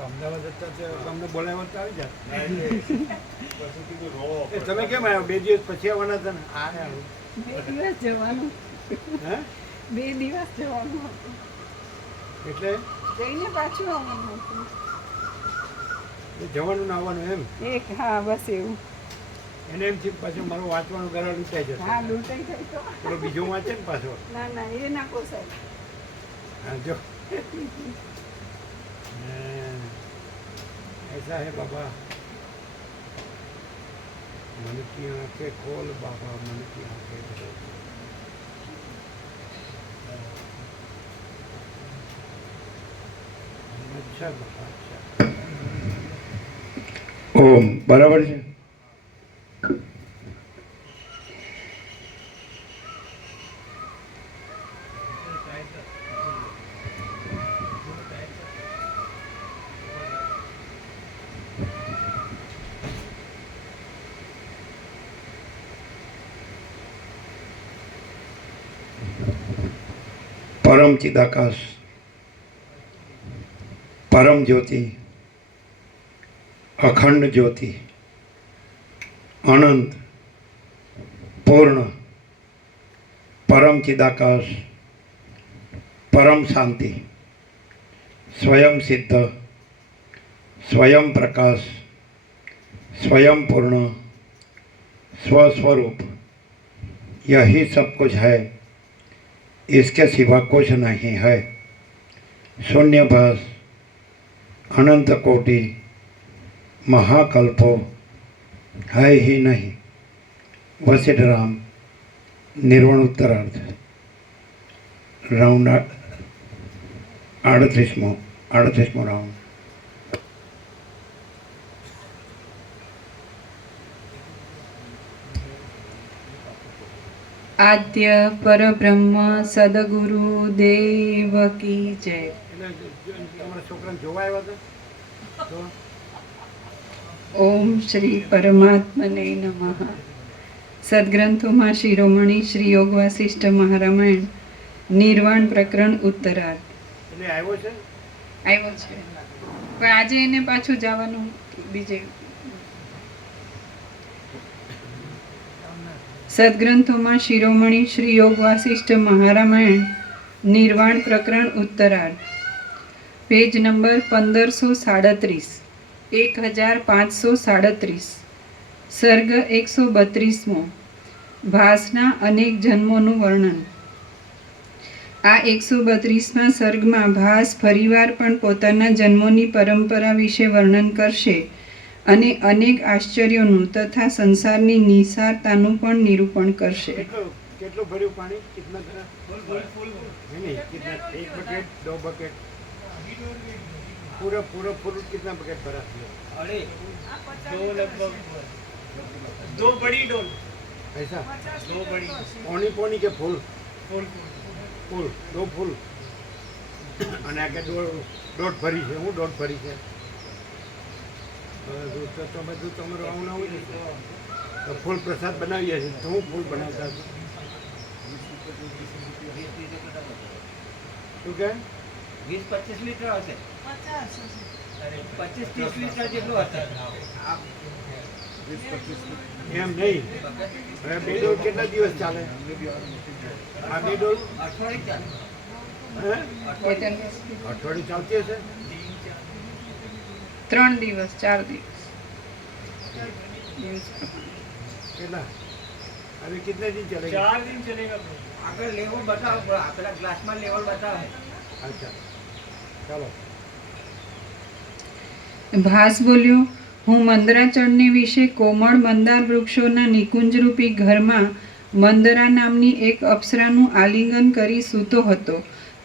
અમદાવાદ તમને બોલાવ્યા તો આવી જાય. તમે કેમ આવ્યા? 2 દિવસ પછી આવવાના હતા ને? 2 દિવસ જવાનું. હે? 2 દિવસ જવાનું હતું. એટલે જઈને પાછું આવવાનું હતું. જવાનું ને આવવાનું એમ? હા, બસ એવું. એને એમ થયું પાછું મારું વાંચવાનું ઘરે લૂંટાઈ જશે. હા, લૂંટાઈ જાય તો. એટલે બીજું વાંચે ને પાછો. ના, એ ના પોસાય. हाँ जो ऐसा है बाबा. मन की आंखें खोल बाबा, मन की आंखें खोल. अच्छा बाबा, अच्छा. ओम बराबर है. परम चिदाकाश, परम ज्योति, अखंड ज्योति, अनंत, पूर्ण, परम चिदाकाश, परम शांति, स्वयं सिद्ध, स्वयं प्रकाश, स्वयं पूर्ण, स्वस्वरूप, यही सब कुछ है. इसके सिवा कुछ नहीं है. शून्यभास, अनंत कोटि, महाकल्पो है ही नहीं. वशिष्ठ राम निर्वाण उत्तरार्थ राउंड 38मो राउंड. આદ્ય પરબ્રહ્મ સદગુરુ દેવ કી જય. ઓમ શ્રી પરમાત્મને નમઃ. સદગ્રંથોમાં શિરોમણી શ્રી યોગ વાસિષ્ઠ મહારામાયણ નિર્વાણ પ્રકરણ ઉત્તરાર્ધ આવ્યો છે. પણ આજે એને પાછું જવાનું બીજે. સદગ્રંથોમાં શિરોમણી શ્રી યોગ વાસિષ્ઠ મહારામાયણ નિર્વાણ પ્રકરણ ઉત્તરાર્ધ પેજ નંબર 1537 1537 સર્ગ 132મો. ભાસના અનેક જન્મોનું વર્ણન. આ 132મા સર્ગમાં ભાસ ફરીવાર પણ પોતાના જન્મોની પરંપરા વિશે વર્ણન કરશે અને અનેક આશ્ચર્યોનું તથા સંસારની નિસારતાનું પણ નિરૂપણ કરશે. કેટલું ભર્યું પાણી? કિતના ભરા? नहीं कितना? 1 बकेट 2 बकेट पूरा पूरा फुल कितना बकेट भरा? अरे 2 लगभग 2 बड़ी डोल. ऐसा 2 बड़ी पौनी पौनी के फूल फूल फूल 2 फूल અને આ કે દોઢ ભરી છે. હું દોઢ ભરી છે. તો બધું તમારું આવું ના હોય તો ફૂલ પ્રસાદ બનાવીએ છીએ. તો હું ફૂલ બનાવતા છું. શું કે 20-25 લીટર હશે. 25-30 લીટર જેટલું હશે. એમ નહીં. હવે 2 ડોલ કેટલા દિવસ ચાલે? આ 2 ડોલ અઠવાડિયું ચાલે. અઠવાડિયું ચાલતી હશે. 3 દિવસ 4 દિવસ કેટલા? अभी कितने दिन चलेगा? 4 दिन चलेगा. આગળ લેવલ બતાવો. આપણા ગ્લાસમાં લેવલ બતાવો. अच्छा ચાલો. ભાસ બોલ્યો, હું મંદરાચળને વિશે કોમળ મંદાર વૃક્ષોના નિકુંજરૂપી ઘરમાં મંદરા નામની એક અપ્સરાનું આલિંગન કરી સૂતો હતો.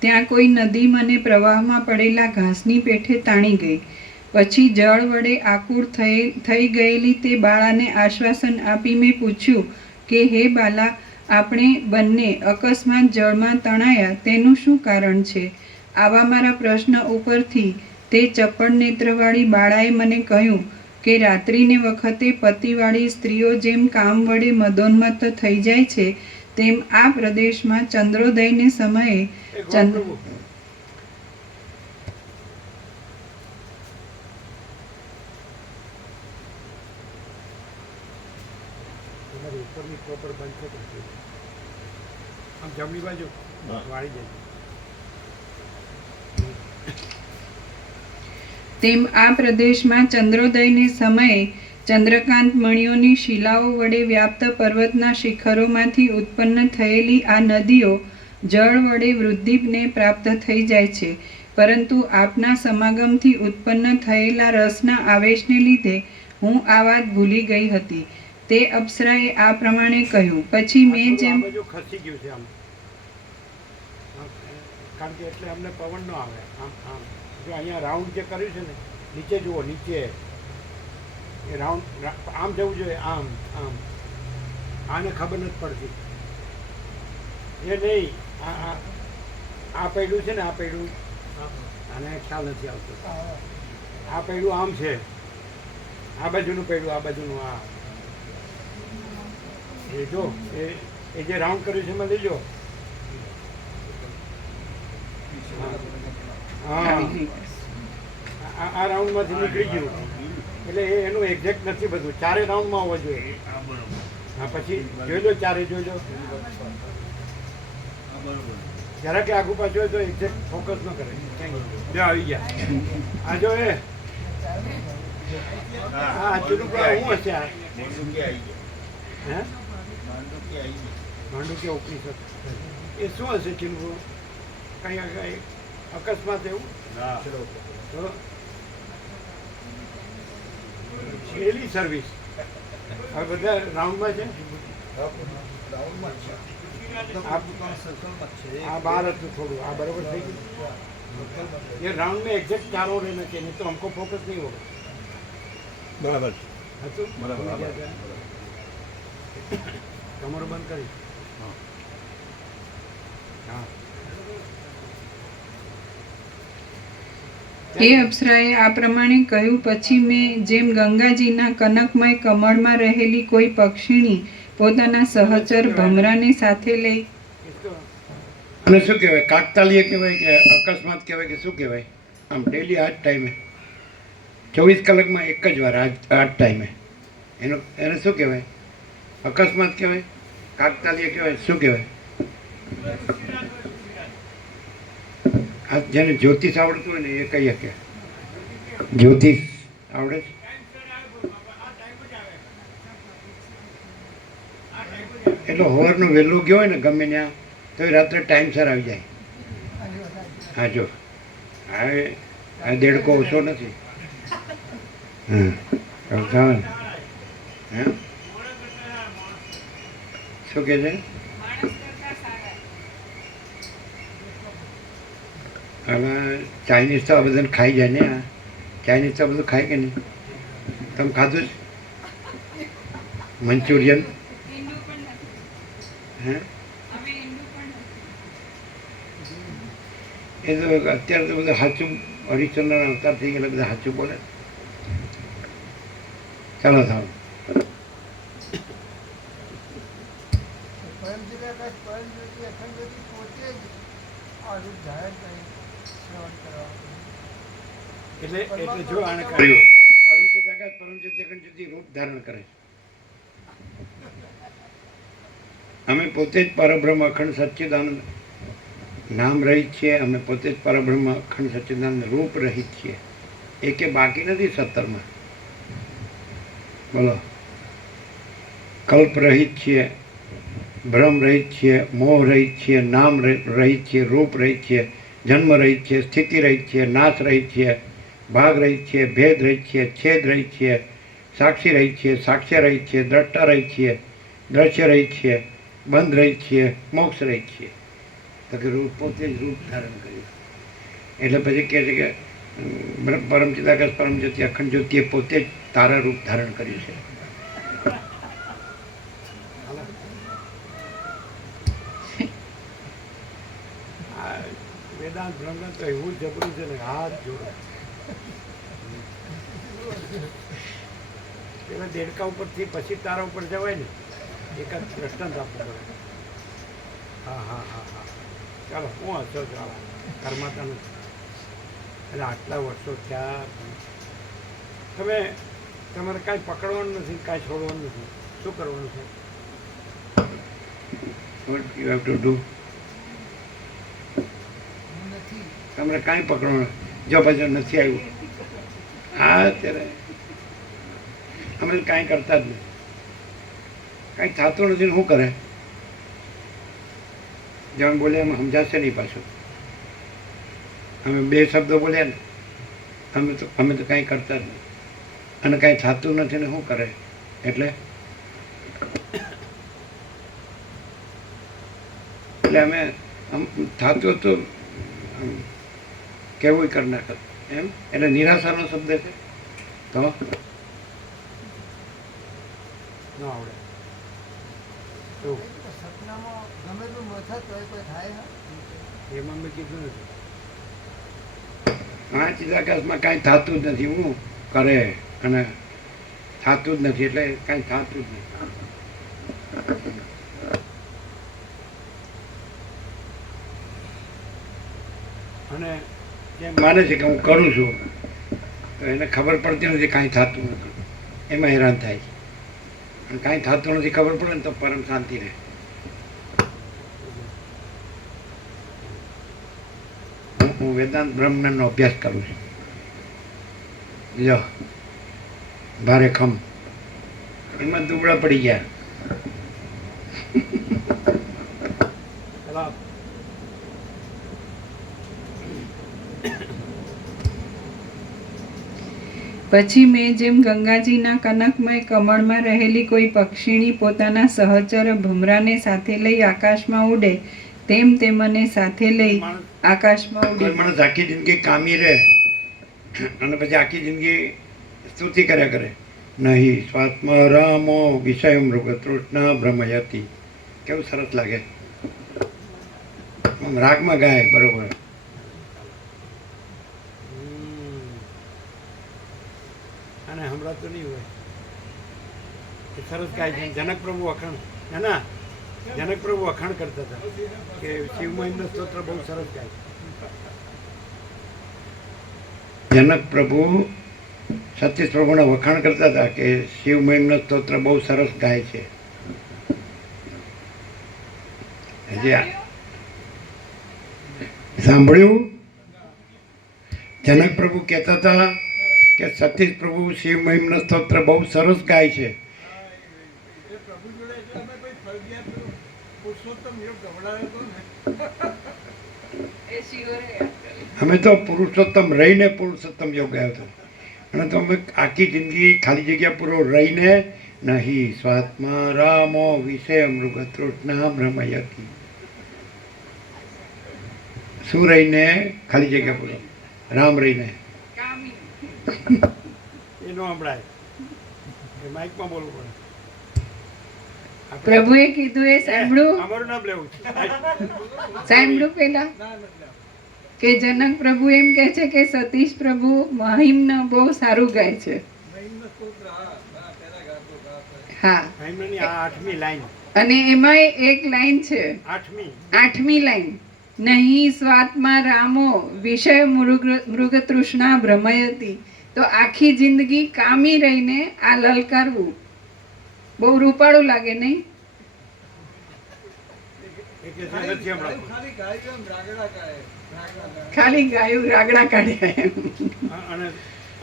ત્યાં કોઈ નદી મને પ્રવાહમાં પડેલા ઘાસની પેઠે તાણી ગઈ. પછી જળ વડે આકુળ થઈ ગયેલી તે બાળાને આશ્વાસન આપી મેં પૂછ્યું કે હે બાલા, આપણે બંને અકસ્માત જળમાં તણાયા તેનું શું કારણ છે? આવા મારા પ્રશ્ન ઉપરથી તે ચપળ નેત્રવાળી બાળાએ મને કહ્યું કે રાત્રિને વખતે પતિવાળી સ્ત્રીઓ જેમ કામ વડે મદોન્મત્ત થઈ જાય છે તેમ આ પ્રદેશમાં ચંદ્રોદયને સમયે તારી ઉપરની કોપર બંધ છે તો આમ જમણી બાજુ વાળી જાય. તેમ આ પ્રદેશમાં ચંદ્રોદયને સમયે ચંદ્રકાંત મણિઓની શિલાઓ વડે વ્યાપ્ત પર્વતના શિખરોમાંથી ઉત્પન્ન થયેલી આ નદીઓ જળ વડે વૃદ્ધિને પ્રાપ્ત થઈ જાય છે. પરંતુ આપના સમાગમથી ઉત્પન્ન થયેલા રસના આવેશને લીધે હું આ વાત ભૂલી ગઈ હતી. તે અપ્સરાએ આ પ્રમાણે કહ્યું. પછી મેં જેમ આ બાજુ ખસી ગયું છે આમ, કારણ કે એટલે અમને પવન ન આવે. આમ આમ જો અહીંયા રાઉન્ડ જે કર્યું છે ને, નીચે જુઓ, નીચે એ રાઉન્ડ આમ જવું જોઈએ, આમ આમ. આને ખબર નથી પડતી એ નહીં. આ પૈડું છે ને, આ પૈડું આને ખ્યાલ નથી આવતો. આ પૈડું આમ છે, આ બાજુનું પૈડું, આ બાજુનું આ એ જો એ જે રાઉન્ડ કર્યું છે એમાં લઈ લો. હા, આ રાઉન્ડમાંથી નીકળી ગયું એટલે એનું એક્ઝેક્ટ નથી બધું. ચારે રાઉન્ડમાં હોવો જોઈએ. હા, પછી જોઈ લો, ચારે જોઈ લો. જરા કે આગુ પાછું હોય તો એક્ઝેક્ટ ફોકસ ન કરે. જો આવી ગયા. આ જો એ હા ચૂલું હું હશે આ હે માંડુકીયા ઉપનિષદ એ શું હશે ચીલું? કઈ અકસ્માત એવું ડેલી સર્વિસ. હવે બધા રાઉન્ડમાં છે. આ બાર હતું થોડું, આ બરાબર થઈ ગયું. ये राउंड में एग्जैक्ट 4 हो रहना चाहिए, नहीं तो हमको फोकस नहीं होगा. बराबर હતું બરાબર. તમારું બંધ કરી. હા, એ અપ્સરાએ આ પ્રમાણે કહ્યું. પછી મેં જેમ ગંગાજીના કનકમય કમળમાં રહેલી કોઈ પક્ષીણી પોતાના સહચર ભમરાને સાથે લઈ અને શું કહેવાય, કાકતાલીય કહેવાય કે અકસ્માત કહેવાય કે શું કહેવાય? આમ ડેલી આ જ ટાઈમે 24 કલાકમાં એક જ વાર આ જ ટાઈમે એને શું કહેવાય? અકસ્માત કહેવાય, કાકતાલીય કહેવાય, શું કહેવાય? આ જેને જ્યોતિષ આવડતું હોય ને એ કહી શકે. જ્યોતિષ આવડે છે? એટલે સવારનો વહેલો ગયો હોય ને ગમે ત્યાં તો એ રાત્રે ટાઈમસર આવી જાય. હા જો આ દેડકો ઓછો નથી. હા હા શું કહે છે? હવે ચાઇનીઝ તો આ બધાને ખાઈ જાય ને. આ ચાઇનીઝ તો બધું ખાય કે નહીં? તમે ખાધું જ મંચુરિયન? હે એ તો અત્યારે તો બધા સાચું હરિશ્ચંદ્રના અવતાર થઈ ગયેલા, બધા સાચું બોલે. ચાલો સારું. એટલે જો આને કર્યું પરમચિત જગત પરમચિત જગત જુદી રૂપ ધારણ કરે. અમે પોતે જ પરબ્રહ્મ અખંડ સચ્ચિદાનંદ નામ રહિત છીએ. અમે પોતે જ પરબ્રહ્મ અખંડ સચ્ચિદાનંદ રૂપ રહિત છીએ. એકે બાકી નથી 17માં. બોલો. કલ્પ રહિત છીએ, ભ્રમ રહિત છીએ, મોહ રહિત છીએ, નામ રહિત છીએ, રૂપ રહિત છીએ, જન્મ રહિત છીએ, સ્થિતિ રહિત છીએ, નાશ રહિત છીએ, ભાગ રહિત છીએ, ભેદ રહિત છીએ, છેદ રહિત છીએ, સાક્ષી રહિત છીએ, સાક્ષ્ય રહિત છીએ, દ્રષ્ટા રહિત છીએ, દ્રશ્ય રહિત છીએ, બંધ રહિત છીએ, મોક્ષ રહિત છીએ. તો કે રૂપ પોતે જ રૂપ ધારણ કર્યું. એટલે પછી કહે છે કે પરમ ચિદાકાશ પરમ જ્યોતિ અખંડ જ્યોતિએ પોતે જ તારા રૂપ ધારણ કર્યું છે. વેદાંત બ્રહ્માંડ તો એવું જબરું છે ને, હાથ જોડે. પેલા દેડકા ઉપરથી પછી તારા ઉપર જવાય ને, એકાદ દ્રષ્ટાંત આપવું પડે. હા હા હા હા ચાલો હું હસો છું કર્માતા નથી. એટલે આટલા વર્ષો થયા તમે તમારે કાંઈ પકડવાનું નથી, કાંઈ છોડવાનું નથી. શું કરવાનું છે? What you have to do? તમારે કાંઈ પકડવાનું જો પછી નથી આવ્યું હા અત્યારે અમે કાંઈ કરતા જ નહીં, કાંઈ થતું નથી ને શું કરે? જેમ બોલે એમ સમજાશે નહીં પાછું. અમે બે શબ્દો બોલ્યા ને અમે તો કાંઈ કરતા જ નહીં અને કાંઈ થતું નથી ને શું કરે? એટલે અમે થતું હતું કેવું કરી નાખત એમ, એટલે નિરાશાનો શબ્દ છે તો ન આવડે. એમાં મેં કીધું નથી 5 આકાશમાં કાંઈ થતું જ નથી, હું કરે અને થતું જ નથી એટલે કાંઈ થતું જ નથી. અને જેમ માને છે કે હું કરું છું તો એને ખબર પડતી નથી કાંઈ થતું નથી, એમાં હેરાન થાય છે. અને કાંઈ થતું નથી ખબર પડે ને તો પરમ શાંતિ રહે. હું વેદાંત બ્રહ્મનો અભ્યાસ કરું છું. જો ભારે ખમ એમાં દુબળા પડી ગયા. પછી મેં જેમ ગંગાજીના કનકમય કમળમાં રહેલી કોઈ પક્ષીણી પોતાના સહચર ભમરાને સાથે લઈ આકાશમાં ઉડે તેમ તે મને સાથે લઈ આકાશમાં ઉડે. માણસ આખી જિંદગી કામી રહે અને પછી આખી જિંદગી સ્તુતિ કર્યા કરે. નહીં સ્વાત્મા રામો વિષય મૃગ તૃષ્ણા ભ્રમયતી. કેવું સરસ લાગે, રાગમાં ગાય બરોબર. અને હમણાં તો નહીં હોય કે સરસ ગાય છે. જનક પ્રભુ અખાણ ના જનક પ્રભુ અખાણ કરતા હતા કે શિવ મહિમનું સ્તોત્ર બહુ સરસ ગાય. જનક પ્રભુ સતીશ પ્રભુના વખાણ કરતા હતા કે શિવ મહિમનું સ્તોત્ર બહુ સરસ ગાય છે. હજી સાંભળ્યું? જનક પ્રભુ કહેતા હતા કે સતીશ પ્રભુ શિવ મહિમનો સ્તોત્ર બહુ સરસ ગાય છે. અમે તો પુરુષોત્તમ રહીને પુરુષોત્તમ યોગ ગાયો હતો અને તો અમે આખી જિંદગી ખાલી જગ્યા પૂરો રહીને નહીં સ્વાત્મા રામો વિષય મૃગ તૃષ્ણા ભ્રમયતી. શું રહીને? ખાલી જગ્યા પૂરો રામ રહીને. એનો સંભળાય એ માઇકમાં બોલવું પડે. પ્રભુએ કીધું એ સાંભળ્યું? અમારું નામ લેવું છે. સાંભળ્યું પેલા કે જનક પ્રભુ એમ કહે છે કે સતીશ પ્રભુ મહિમનો બહુ સારું ગાય છે. હા, આઠમી લાઈન અને એમાં એક લાઈન છે, આઠમી લાઈન, નહીં સ્વાત્મા રામો વિષય મૃગ તૃષ્ણા ભ્રમયતી. તો આખી જિંદગી કામી રહીને આ લલકારવું બહુ રૂપાળું લાગે નહીં? ખાલી ગાયું રાગડા કાઢ્યા.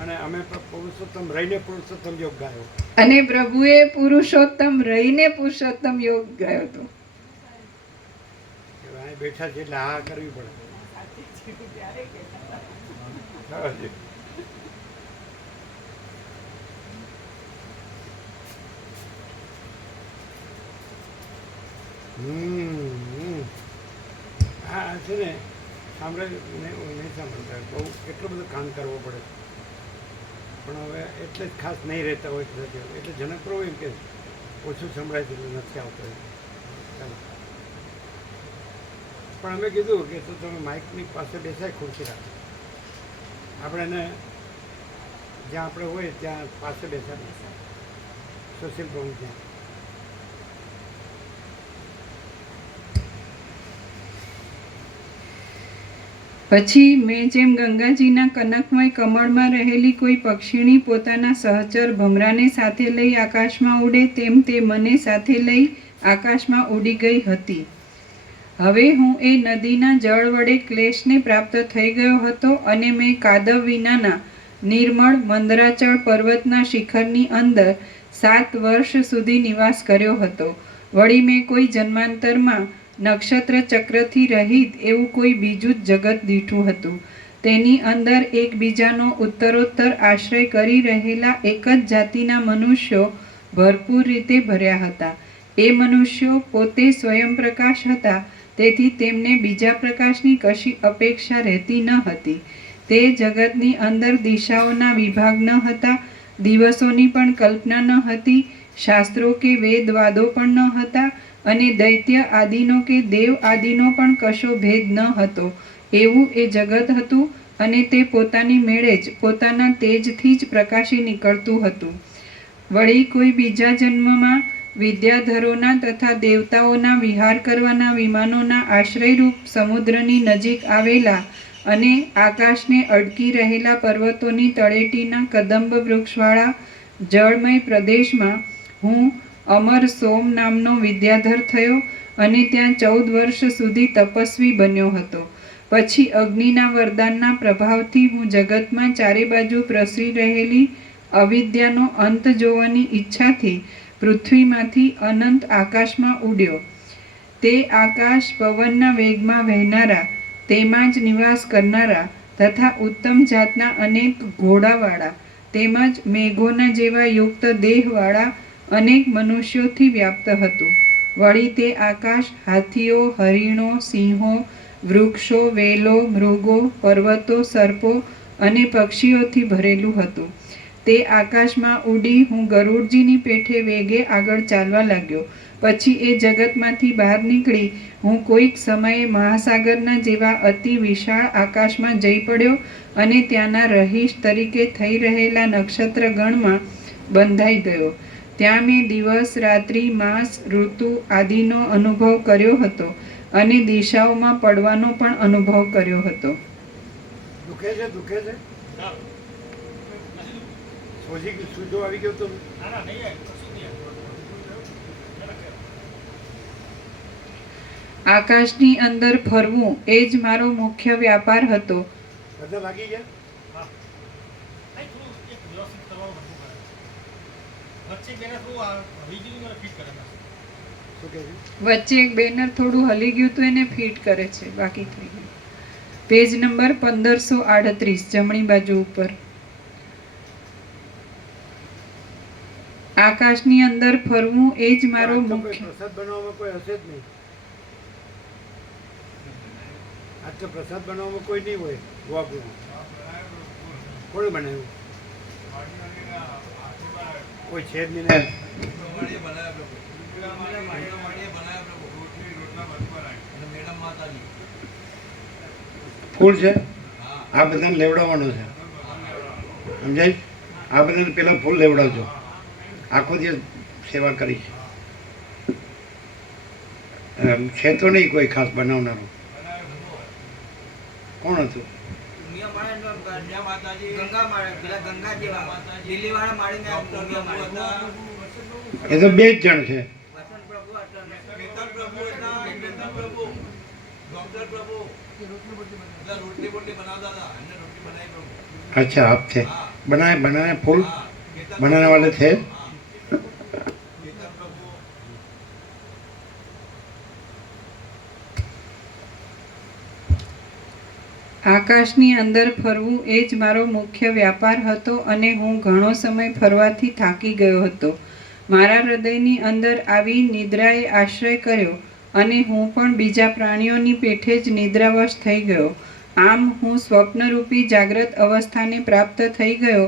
અને અમે પુરુષોત્તમ રહીને પુરુષોત્તમ યોગ ગાયો અને પ્રભુએ પુરુષોત્તમ રહીને પુરુષોત્તમ યોગ ગાયો હતો. બેઠા છે એટલે આ કરવી પડે. હા છે ને, સાંભળે નહીં સાંભળતા બહુ એટલું બધું કામ કરવો પડે પણ હવે એટલે જ ખાસ નહીં રહેતા હોય એટલે જનક પ્રભુ એમ કે ઓછું સંભળાય છે નથી આવતો. ચાલો પણ અમે કીધું કે તો તમે માઇકની પાસે બેસાય, ખુરશી રાખો, આપણે એને જ્યાં આપણે હોય ત્યાં પાસે બેસાય સુશીલ પ્રભુ ત્યાં. પછી મેં જેમ ગંગાજીના કનકમય કમળમાં રહેલી કોઈ પક્ષીણી પોતાના સહચર ભમરાને સાથે લઈ આકાશમાં ઉડે તેમ તે મને સાથે લઈ આકાશમાં ઉડી ગઈ હતી. હવે હું એ નદીના જળ વડે ક્લેશને પ્રાપ્ત થઈ ગયો હતો અને મેં કાદવ વિનાના નિર્મળ મંદરાચળ પર્વતના શિખરની અંદર 7 વર્ષ સુધી નિવાસ કર્યો હતો. વળી મેં કોઈ જન્માંતરમાં નક્ષત્ર ચક્રથી રહિત એવું કોઈ બીજું જ જગત દીઠું હતું. તેની અંદર એકબીજાનો ઉત્તરોત્તર આશ્રય કરી રહેલા એક જ જાતિના મનુષ્યો ભરપૂર રીતે ભર્યા હતા. એ મનુષ્યો પોતે સ્વયં પ્રકાશ હતા, તેથી તેમને બીજા પ્રકાશની કશી અપેક્ષા રહેતી ન હતી. તે જગતની અંદર દિશાઓના વિભાગ ન હતા, દિવસોની પણ કલ્પના ન હતી, શાસ્ત્રો કે વેદવાદો પણ ન હતા અને દૈત્ય આદિનો કે દેવ આદિનો પણ કશો ભેદ ન હતો. એવું એ જગત હતું અને તે પોતાની મેળે જ પોતાના તેજથી જ પ્રકાશી નીકળતું હતું. વળી કોઈ બીજા જન્મમાં વિદ્યાધરોના તથા દેવતાઓના વિહાર કરવાના વિમાનોના આશ્રયરૂપ સમુદ્રની નજીક આવેલા અને આકાશને અડકી રહેલા પર્વતોની તળેટીના કદંબ વૃક્ષવાળા જળમય પ્રદેશમાં હું અમર સોમ નામનો વિદ્યાધર થયો અને ત્યાં 14 વર્ષ સુધી તપસ્વી બન્યો હતો. પછી અગ્નિના વરદાનના પ્રભાવથી હું જગતમાં ચારે બાજુ પ્રસરી રહેલી અવિદ્યાનો અંત જોવાની ઈચ્છાથી પૃથ્વીમાંથી અનંત આકાશમાં ઉડ્યો. તે આકાશ પવનના વેગમાં વહેનારા, તેમાં જ નિવાસ કરનારા તથા ઉત્તમ જાતના અનેક ઘોડાવાળા તેમજ મેઘોના જેવા યુક્ત દેહવાળા અનેક મનુષ્યોથી વ્યાપ્ત હતું. વળી તે આકાશ હાથીઓ, હરિણો, સિંહો, વૃક્ષો, વેલો, મૃગો, પર્વતો, સર્પો અને પક્ષીઓથી ભરેલું હતું. તે આકાશમાં ઉડી હું ગરુડજીની પેઠે વેગે આગળ ચાલવા લાગ્યો. પછી એ જગતમાંથી બહાર નીકળી હું કોઈક સમયે મહાસાગરના જેવા અતિ વિશાળ આકાશમાં જઈ પડ્યો અને ત્યાંના રહીશ તરીકે થઈ રહેલા નક્ષત્ર ગણમાં બંધાઈ ગયો. ત્યાં મેં દિવસ, રાત્રિ, માસ, ઋતુ આદિનો અનુભવ કર્યો હતો અને દિશાઓમાં પડવાનો પણ અનુભવ કર્યો હતો. દુખે છે સૂજો આવી ગયો તો આકાશની અંદર ફરવું એ જ મારો મુખ્ય વ્યાપાર હતો. બધા લાગી ગયા. વચ્ચે એક બેનર થોડું હલી ગયું તો એને ફિટ કરે છે, બાકી થઈ ગયું. પેજ નંબર 1538 જમણી બાજુ ઉપર. આકાશની અંદર ફરવું એ જ મારો મુખ્ય. પ્રસાદ બનાવવામાં કોઈ હશે જ નહીં. આજ તો પ્રસાદ બનાવવામાં કોઈ નહીં હોય. ગોવાપુરમાં કોણે બનાવ્યું? કોઈ છે જ નહીં. ફૂલ છે, આ બધાને લેવડાવવાનો છે, સમજાય? આ બધાને પેલા ફૂલ લેવડાવજો. આખો દિવસ સેવા કરી છે તો નહીં કોઈ ખાસ બનાવનારું. કોણ હતું? એ તો 2 જ જણ છે. अच्छा आप थे, बनाए फूल बनाने वाले थे. આકાશની અંદર ફરવું એ જ મારો મુખ્ય વ્યાપાર હતો અને હું ઘણો સમય ફરવાથી થાકી ગયો હતો. મારા હૃદયની અંદર આવી નિદ્રાએ આશ્રય કર્યો અને હું પણ બીજા પ્રાણીઓની પેઠે જ નિદ્રાવશ થઈ ગયો. આમ હું સ્વપ્નરૂપી જાગ્રત અવસ્થાને પ્રાપ્ત થઈ ગયો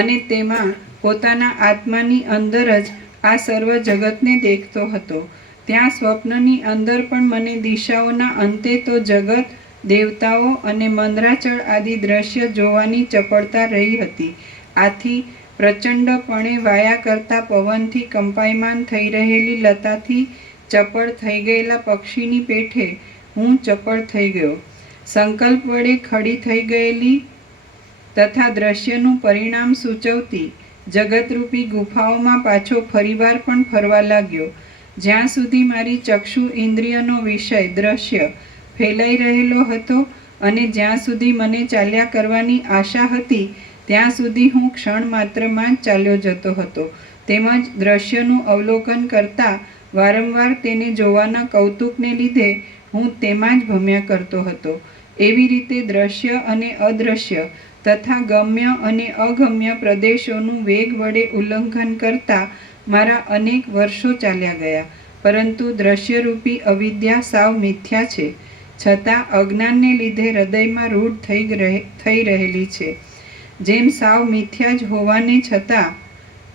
અને તેમાં પોતાના આત્માની અંદર જ આ સર્વ જગતને દેખતો હતો. ત્યાં સ્વપ્નની અંદર પણ મને દિશાઓના અંતે તો જગત, દેવતાઓ અને મંદરાચળ આદિ દ્રશ્ય જોવાની ચપળતા રહી હતી. આથી પ્રચંડપણે વાયા કરતા પવનથી કંપાયમાન થઈ રહેલી લતાથી ચપળ થઈ ગયેલા પક્ષીની પેઠે હું ચપળ થઈ ગયો. સંકલ્પ વડે ખડી થઈ ગયેલી તથા દ્રશ્યનું પરિણામ સૂચવતી જગતરૂપી ગુફાઓમાં પાછો ફરીવાર પણ ફરવા લાગ્યો. જ્યાં સુધી મારી ચક્ષુ ઇન્દ્રિયનો વિષય દ્રશ્ય ફેલાઈ રહેલો હતો અને જ્યાં સુધી મને ચાલ્યા કરવાની આશા હતી ત્યાં સુધી હું ક્ષણ માત્રમાં જ ચાલ્યો જતો હતો. તેમજ દ્રશ્યનું અવલોકન કરતાં વારંવાર તેને જોવાના કૌતુકને લીધે હું તેમાં જ ભમ્યા કરતો હતો. એવી રીતે દ્રશ્ય અને અદૃશ્ય તથા ગમ્ય અને અગમ્ય પ્રદેશોનું વેગ વડે ઉલ્લંઘન કરતાં મારા અનેક વર્ષો ચાલ્યા ગયા. પરંતુ દ્રશ્યરૂપી અવિદ્યા સાવ મિથ્યા છે, છતાં અજ્ઞાનને લીધે હૃદયમાં રૂઢ થઈ રહેલી છે. જેમ સાવ મિથ્યા જ હોવાને છતાં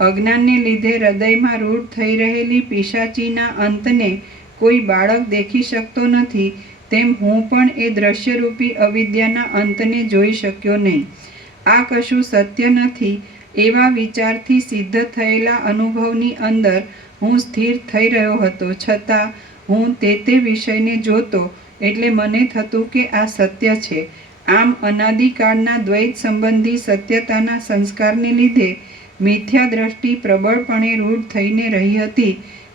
અજ્ઞાનને લીધે હૃદયમાં રૂઢ થઈ રહેલી પિશાચીના અંતને કોઈ બાળક દેખી શકતો નથી, તેમ હું પણ એ દ્રશ્યરૂપી અવિદ્યાના અંતને જોઈ શક્યો નહીં. આ કશું સત્ય નથી એવા વિચારથી સિદ્ધ થયેલા અનુભવની અંદર હું સ્થિર થઈ રહ્યો હતો, છતાં હું તે વિષયને જોતો એટલે મને થતું કે આ સત્ય છે. આમ અનાદિકાળના દ્વૈત સંબંધી સત્યતાના સંસ્કારને લીધે મિથ્યા દ્રષ્ટિ પ્રબળપણે રૂઢ થઈને રહી હતી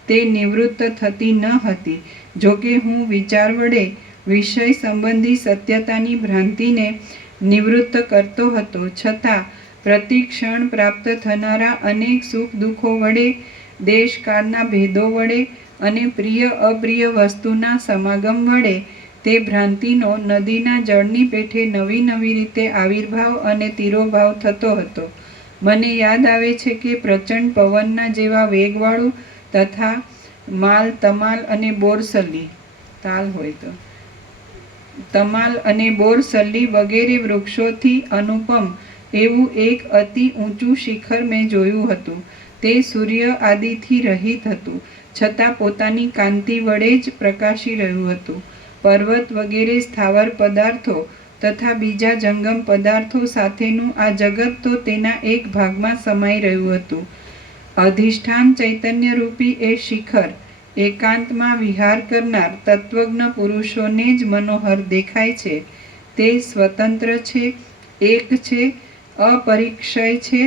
તે નિવૃત્ત થતી ન હતી. જોકે હું વિચાર વડે વિષય સંબંધી સત્યતાની ભ્રાંતિને નિવૃત્ત કરતો હતો, છતાં પ્રતિક્ષણ પ્રાપ્ત થનારા અનેક સુખ દુઃખો વડે, દેશકાળના ભેદો વડે અને પ્રિય અપ્રિય વસ્તુના સમાગમ વડે તે ભ્રાંતિનો નદીના જળની પેઠે નવી નવી રીતે આવિર્ભાવ અને તિરોભાવ થતો હતો. મને યાદ આવે છે કે પ્રચંડ પવનના જેવા વેગવાળું તથા માલ તમાલ અને બોરસલી તાલ હોય તો તમાલ અને બોરસલી વગેરે વૃક્ષોથી અનુપમ એવું એક અતિ ઊંચું શિખર મેં જોયું હતું. તે સૂર્ય આદિથી રહિત હતું, છતાં પોતાની કાંતિ વડે જ પ્રકાશી રહ્યું હતું. પર્વત વગેરે સ્થાવર પદાર્થો તથા બીજા જંગમ પદાર્થો સાથેનું આ જગત તો તેના એક ભાગમાં સમાઈ રહ્યું હતું. અધિષ્ઠાન ચૈતન્યરૂપી એ શિખર એકાંતમાં વિહાર કરનાર તત્વજ્ઞ પુરુષોને જ મનોહર દેખાય છે. તે સ્વતંત્ર છે, એક છે, અપરિક્ષય છે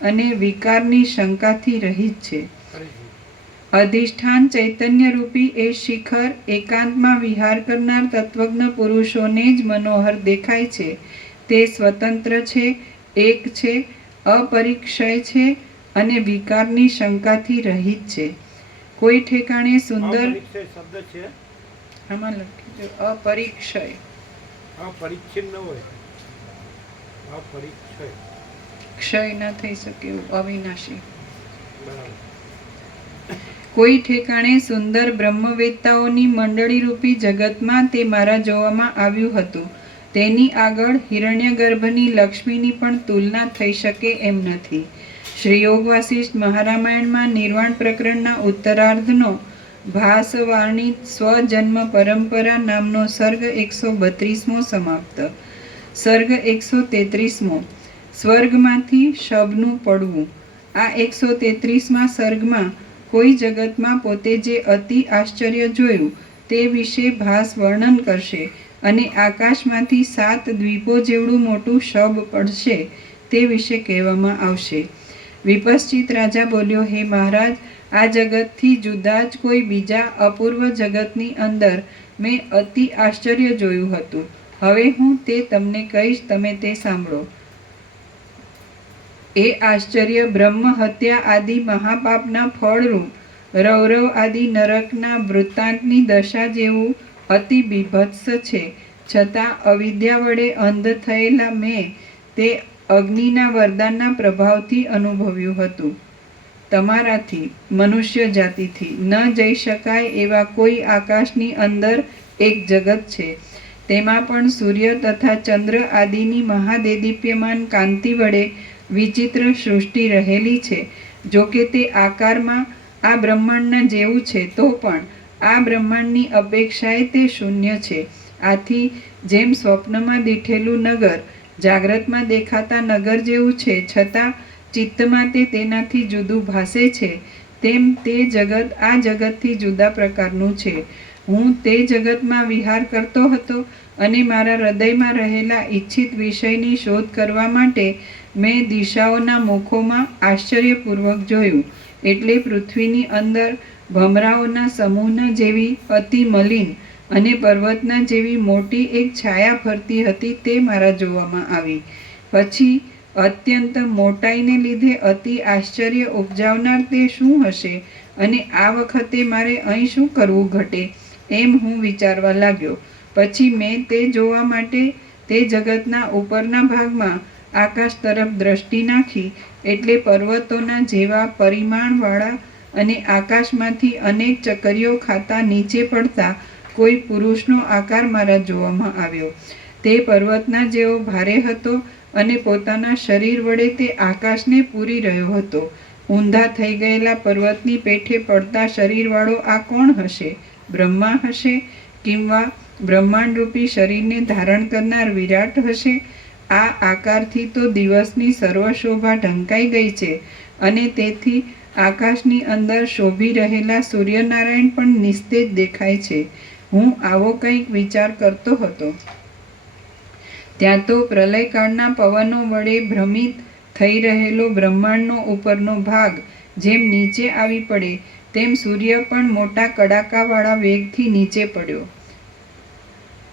અને વિકારની શંકાથી રહિત છે. અધિષ્ઠાન ચૈતન્યરૂપી એ શિખર એકાંતમાં વિહાર કરનાર તત્વજ્ઞ પુરુષોને જ મનોહર દેખાય છે. તે સ્વતંત્ર છે, એક છે, અપરિક્ષય છે અને વિકારની શંકાથી રહિત છે. કોઈ ઠેકાણે સુંદર શબ્દ છે આમાં લખી અપરિક્ષય, અપરિચ્છિન્ન હોય, અપરિક્ષય ક્ષય ન થઈ શકે એવું અવિનાશી. બરાબર. કોઈ ઠેકાણે સુંદર બ્રહ્મવેત્તાઓની મંડળીરૂપી જગતમાં તે મારા જોવામાં આવ્યું હતું. તેની આગળ હિરણ્યગર્ભની લક્ષ્મીની પણ તુલના થઈ શકે એમ નથી. શ્રી યોગ વાસિષ્ઠ મહારામાયણમાં નિર્વાણ પ્રકરણના ઉત્તરાર્ધનો ભાસવાર્ણિત સ્વજન્મ પરંપરા નામનો સર્ગ 132મો સમાપ્ત. સર્ગ 133મો સ્વર્ગમાંથી શબનું પડવું. આ 133મા સર્ગમાં કોઈ જગતમાં પોતે જે અતિ આશ્ચર્ય જોયું તે વિશે ભાસ વર્ણન કરશે અને આકાશમાંથી 7 દ્વીપો જેવડું મોટું શબ પડશે તે વિશે કહેવામાં આવશે. વિપશ્ચિત રાજા બોલ્યો, હે મહારાજ, આ જગતથી જુદા જ કોઈ બીજા અપૂર્વ જગતની અંદર મેં અતિ આશ્ચર્ય જોયું હતું. હવે હું તે તમને કહીશ, તમે તે સાંભળો. એ આશ્ચર્ય બ્રહ્મ હત્યા આદિ મહાપાપના ફળરૂપ રૌરવ આદિ નરકના વૃત્તાંતની દશા જેવું અતિ બીભત્સ છે. છતાં અવિદ્યા વડે અંધ થયેલા મેં તે અગ્નિના વરદાનના પ્રભાવથી અનુભવ્યું હતું. તમારાથી મનુષ્ય જાતિથી ન જઈ શકાય એવા કોઈ આકાશની અંદર એક જગત છે. તેમાં પણ સૂર્ય તથા ચંદ્ર આદિની મહાદેદીપ્યમાન કાંતિ વડે વિચિત્ર સૃષ્ટિ રહેલી છે. જોકે તે આકારમાં આ બ્રહ્માંડના જેવું છે, તો પણ આ બ્રહ્માંડની અપેક્ષાએ તે શૂન્ય છે. આથી જેમ સ્વપ્નમાં દીઠેલું નગર જાગ્રતમાં દેખાતા નગર જેવું છે, છતાં ચિત્તમાં તે તેનાથી જુદું ભાસે છે, તેમ તે જગત આ જગતથી જુદા પ્રકારનું છે. હું તે જગતમાં વિહાર કરતો હતો અને મારા હૃદયમાં રહેલા ઈચ્છિત વિષયની શોધ કરવા માટે મેં દિશાઓના મુખોમાં આશ્ચર્યપૂર્વક જોયું. એટલે પૃથ્વીની અંદર ભમરાઓના સમૂહના જેવી અતિ મલિન અને પર્વતના જેવી મોટી એક છાયા ફરતી હતી તે મારા જોવામાં આવી. પછી અત્યંત મોટાઈને લીધે અતિ આશ્ચર્ય ઉપજાવનાર તે શું હશે અને આ વખતે મારે અહીં શું કરવું ઘટે એમ હું વિચારવા લાગ્યો. પછી મેં તે જોવા માટે તે જગતના ઉપરના ભાગમાં આકાશ તરફ દ્રષ્ટિ નાખી. એટલે પર્વતોના જેવા પરિમાણવાળા અને આકાશમાંથી અનેક ચકરીઓ ખાતા નીચે પડતા કોઈ પુરુષનો આકાર મારા જોવામાં આવ્યો. તે પર્વતના જેવો ભારે હતો અને પોતાના શરીર વડે તે આકાશને પૂરી રહ્યો હતો. ઊંધા થઈ ગયેલા પર્વતની પેઠે પડતા શરીરવાળો આ કોણ હશે? બ્રહ્મા હશે? કિંવા બ્રહ્માંડરૂપી શરીરને ધારણ કરનાર વિરાટ હશે? આ આકારથી તો દિવસની સર્વ શોભા ઢંકાઈ ગઈ છે અને તેથી આકાશની અંદર શોભી રહેલા સૂર્યનારાયણ પણ નિસ્તેજ દેખાય છે. હું આવો કંઈક વિચાર કરતો હતો ત્યાં તો પ્રલયકાળના પવનો વડે ભ્રમિત થઈ રહેલો બ્રહ્માંડનો ઉપરનો ભાગ જેમ નીચે આવી પડે તેમ સૂર્ય પણ મોટા કડાકાવાળા વેગથી નીચે પડ્યો.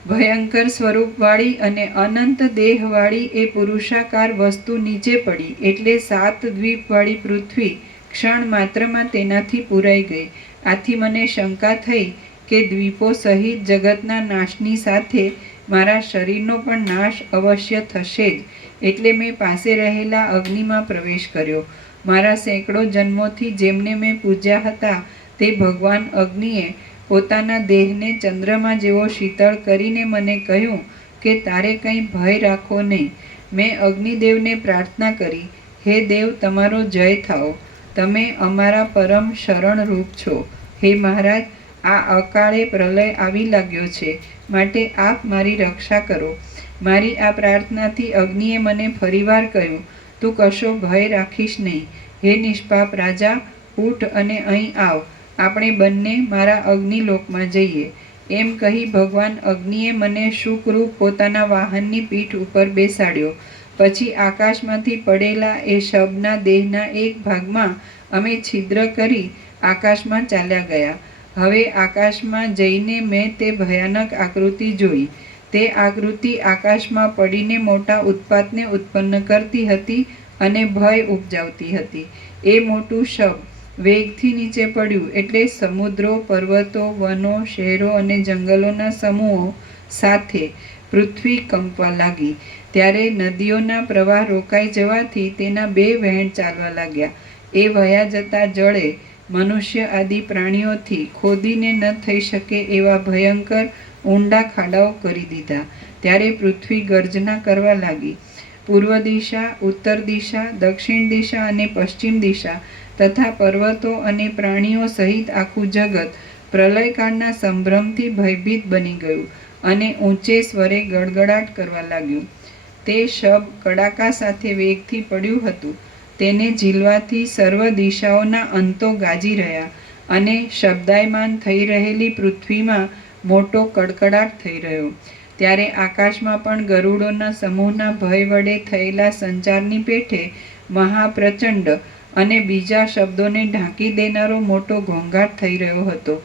ભયંકર સ્વરૂપવાળી અને અનંત દેહવાળી એ પુરુષાકાર વસ્તુ નીચે પડી. એટલે 7 દ્વીપવાળી પૃથ્વી ક્ષણ માત્રમાં તેનાથી પૂરાઈ ગઈ. આથી મને શંકા થઈ કે દ્વીપો સહિત જગતના નાશની સાથે મારા શરીરનો પણ નાશ અવશ્ય થશે જ. એટલે મેં પાસે રહેલા અગ્નિમાં પ્રવેશ કર્યો. મારા સેંકડો જન્મોથી જેમને મેં પૂજ્યા હતા તે ભગવાન અગ્નિએ પોતાના દેહને ચંદ્રમા જેવો શીતળ કરીને મને કહ્યું કે તારે કંઈ ભય રાખવો નહીં. મેં અગ્નિદેવને પ્રાર્થના કરી, હે દેવ, તમારો જય થાઓ. તમે અમારા પરમ શરણરૂપ છો. હે મહારાજ, આ અકાળે પ્રલય આવી લાગ્યો છે, માટે આપ મારી રક્ષા કરો. મારી આ પ્રાર્થનાથી અગ્નિએ મને ફરીવાર કહ્યું, તું કશો ભય રાખીશ નહીં. હે નિષ્પાપ રાજા, ઉઠ અને અહીં આવ. આપણે બંને મારા અગ્નિલોકમાં જઈએ. એમ કહી ભગવાન અગ્નિએ મને શુકરૂપ પોતાના વાહનની પીઠ ઉપર બેસાડ્યો. પછી આકાશમાંથી પડેલા એ શબના દેહના એક ભાગમાં અમે છિદ્ર કરી આકાશમાં ચાલ્યા ગયા. હવે આકાશમાં જઈને મેં તે ભયાનક આકૃતિ જોઈ. તે આકૃતિ આકાશમાં પડીને મોટા ઉત્પાતને ઉત્પન્ન કરતી હતી અને ભય ઉપજાવતી હતી. એ મોટું શબ વેગથી નીચે પડ્યું એટલે સમુદ્રો, પર્વતો, વનો, શહેરો અને જંગલોના સમૂહો સાથે પૃથ્વી કંપવા લાગી. ત્યારે નદીઓના પ્રવાહ રોકાઈ જવાથી તેના 2 વહેણ ચાલવા લાગ્યા. એ વહ્યા જતા જળે મનુષ્ય આદિ પ્રાણીઓથી ખોદીને ન થઈ શકે એવા ભયંકર ઊંડા ખાડાઓ કરી દીધા. ત્યારે પૃથ્વી ગર્જના કરવા લાગી. પૂર્વ દિશા, ઉત્તર દિશા, દક્ષિણ દિશા અને પશ્ચિમ દિશા તથા પર્વતો અને પ્રાણીઓ સહિત આખું જગત પ્રલયકાળના સંભ્રમથી ભયભીત બની ગયું અને ઊંચે સ્વરે ગડગડાટ કરવા લાગ્યું. તે શબ કડાકા સાથે વેગથી પડ્યું હતું. તેને ઝીલવાથી સર્વ દિશાઓના અંતો ગાજી રહ્યા અને શબ્દાયમાન થઈ રહેલી પૃથ્વીમાં મોટો કડકડાટ થઈ રહ્યો. ત્યારે આકાશમાં પણ ગરુડોના સમૂહના ભય વડે થયેલા સંચારની પેઠે મહાપ્રચંડ અને બીજા શબ્દોને ઢાંકી દેનારો મોટો ઘોંઘાટ થઈ રહ્યો હતો.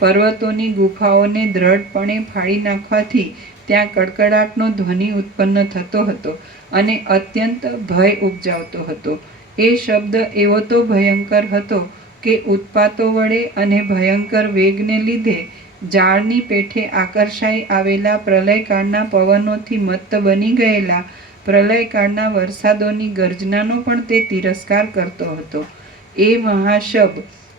પર્વતોની ગુફાઓને દ્રઢપણે ફાડી નાખવાથી ત્યાં કડકડાટનો ધ્વનિ ઉત્પન્ન થતો હતો અને અત્યંત ભય ઉપજાવતો હતો. એ શબ્દ એવો તો ભયંકર હતો કે ઉત્પાતો વડે અને ભયંકર વેગને લીધે જાળની પેઠે આકર્ષાઈ આવેલા પ્રલયકાળના પવનોથી મત્ત બની ગયેલા પ્રલયકાળના વરસાદોની ગર્જનાનો પણ તે તિરસ્કાર કરતો હતો. એ મહાશબ